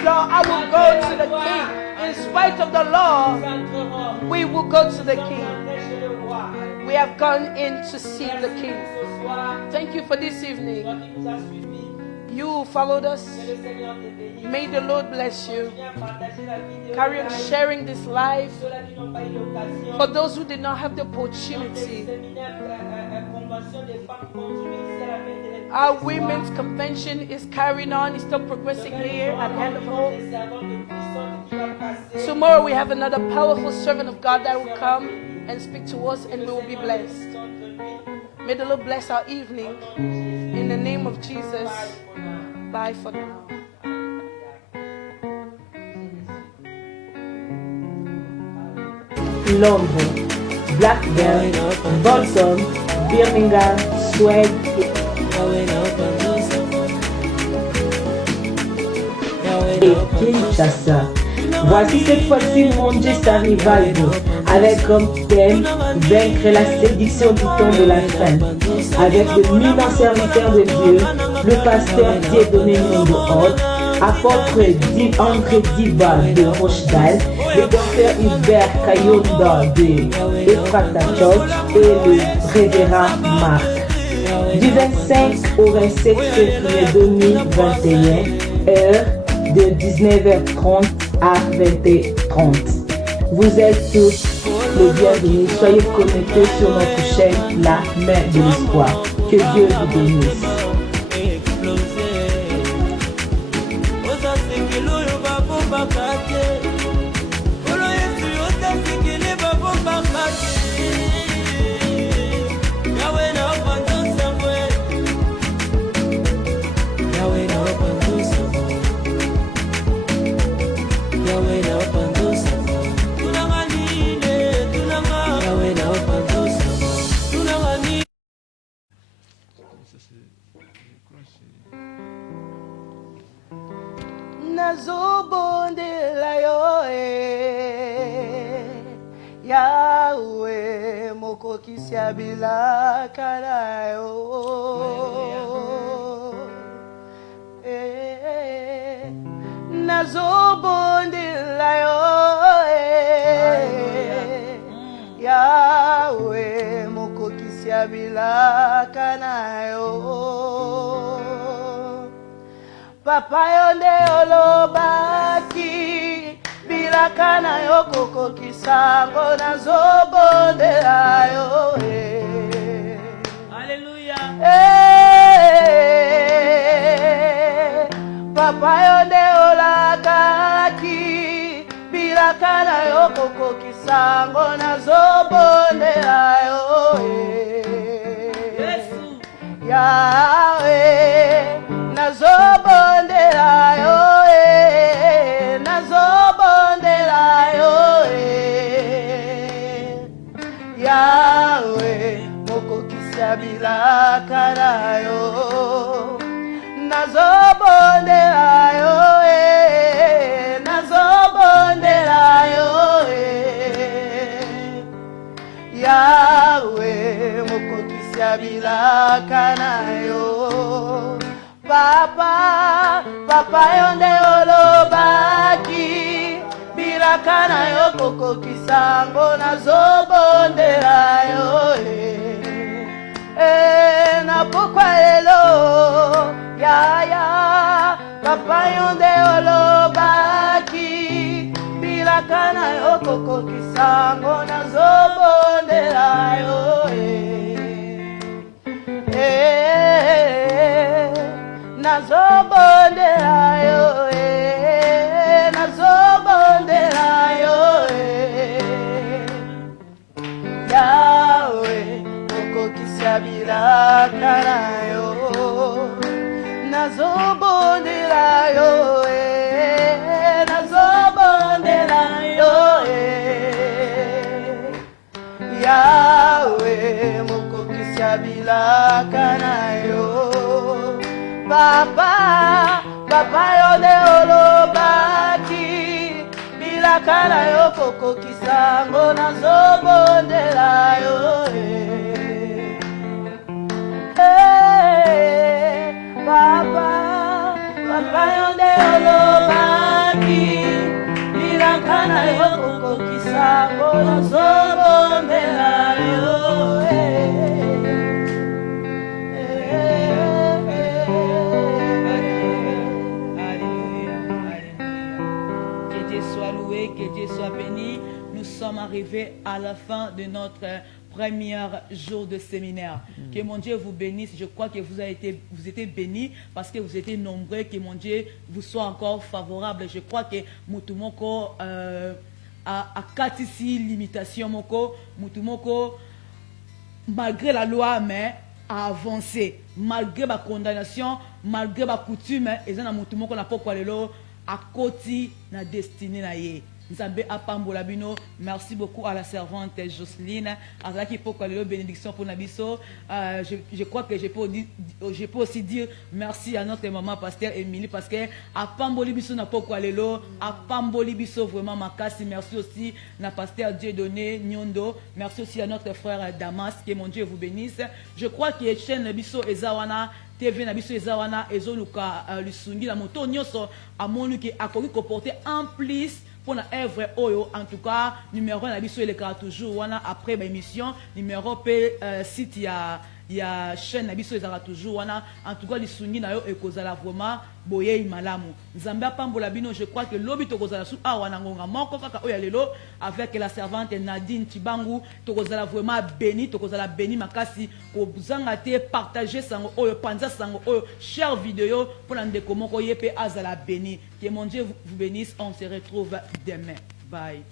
law, I will go to the King. In spite of the law, we will go to the King. We have gone in to see the King. Thank you for this evening. You followed us. May the Lord bless you. Carry on sharing this life. For those who did not have the opportunity, our women's convention is carrying on. It's still progressing here at Hand of Hope. Tomorrow we have another powerful servant of God that will come and speak to us, and we will be blessed. May the Lord bless our evening. In the name of Jesus. Bye for now. Londres, Blackburn, Bolton, Birmingham, Suède et Kinshasa. Voici cette fois-ci Manchester Revival avec comme thème vaincre la séduction du temps de la fin. Avec de éminents serviteurs de Dieu, le pasteur Dieudonné Mondo-Hort, apôtre André Diba de Rochdale, le docteur Hubert Kayonda de Ephrata Church et le révérend Marc. Du 25 au 27 février 2021, heure de 19h30 à 20h30. Vous êtes tous les bienvenus. Soyez connectés sur notre chaîne La Main de l'Espoir. Que Dieu vous bénisse. Nazobondela yo Yahweh mokokisi ya bilaka na yo nazobondela yo Yahweh mokokisi ya bilaka na yo Papa yo nde olobaki bilaka na yo kokokisa ngo nazobondela yo Alléluia. Papa yo nde olakaki bilaka na yo kokokisa ngo nazobondela yo Yesu. Yahweh nazobondela yo nazobondela yo Yahweh mokokisi ya bilaka na yo nazobondela yo nazobondela yo Yahweh mokokisi ya bilaka na yo Papa yo nde olobaki bilaka na yo kokokisa ngo nazobondela yo na pokwa lelo yaya Papa yo nde olobaki bilaka na yo kokokisa ngo nazobondela yo nazobondela yo nazobondela yo Yahweh mokokisi ya bilaka na yo nazobondela yo nazobondela yo Yahweh mokokisi ya bilaka na yo Papa yo nde olobaki bilaka na yo kokokisa ngo nazobondela yo Papa yo nde olobaki bilaka na yo kokokisa ngo nazobondela yo Que Dieu soit béni. Nous sommes arrivés à la fin de notre premier jour de séminaire. Que mon Dieu vous bénisse. Je crois que vous étiez bénis parce que vous étiez nombreux. Que mon Dieu vous soit encore favorable. Je crois que Moutoumoko a katisi limitation moko. Moutoumoko, malgré la loi, mais a avancé. Malgré ma condamnation, malgré ma coutume, et ça na Moutoumoko n'a pas quoi le a koti na destinée na ye. Nzambe apambola bino. Merci beaucoup à la servante Jocelyne. Azaki pour la bénédiction pour Nabiso. Je crois que je peux aussi dire merci à notre maman pasteur Émilie parce que apamboli biso na poko lelo, apamboli biso vraiment makasi. Merci aussi na pasteur Dieudonné Nyondo. Merci aussi à notre frère Damas, que mon Dieu vous bénisse. Je crois que chaîne biso ezawana TV na biso ezawana ezoluka lusungi la moto nyoso amonu ki akoki ko porter en plus pour la œuvre oyo. En tout cas numéro na biso il est toujours wana après l'émission numéro p site ya chaîne na biso ezala toujours wana. En tout cas lisungi na yo ekozala vraiment boye malamu. Nzambe apambola bino. Je crois que lobi tokozala su awa na ngonga moko kaka oya lelo avec la servante Nadine Tibangu tokozala vraiment béni, tokozala béni makasi ko zanga te partager sango oyo panza sango oyo share vidéo pour la ndeko moko yepe azala béni. Que mon Dieu vous bénisse. On se retrouve demain. Bye.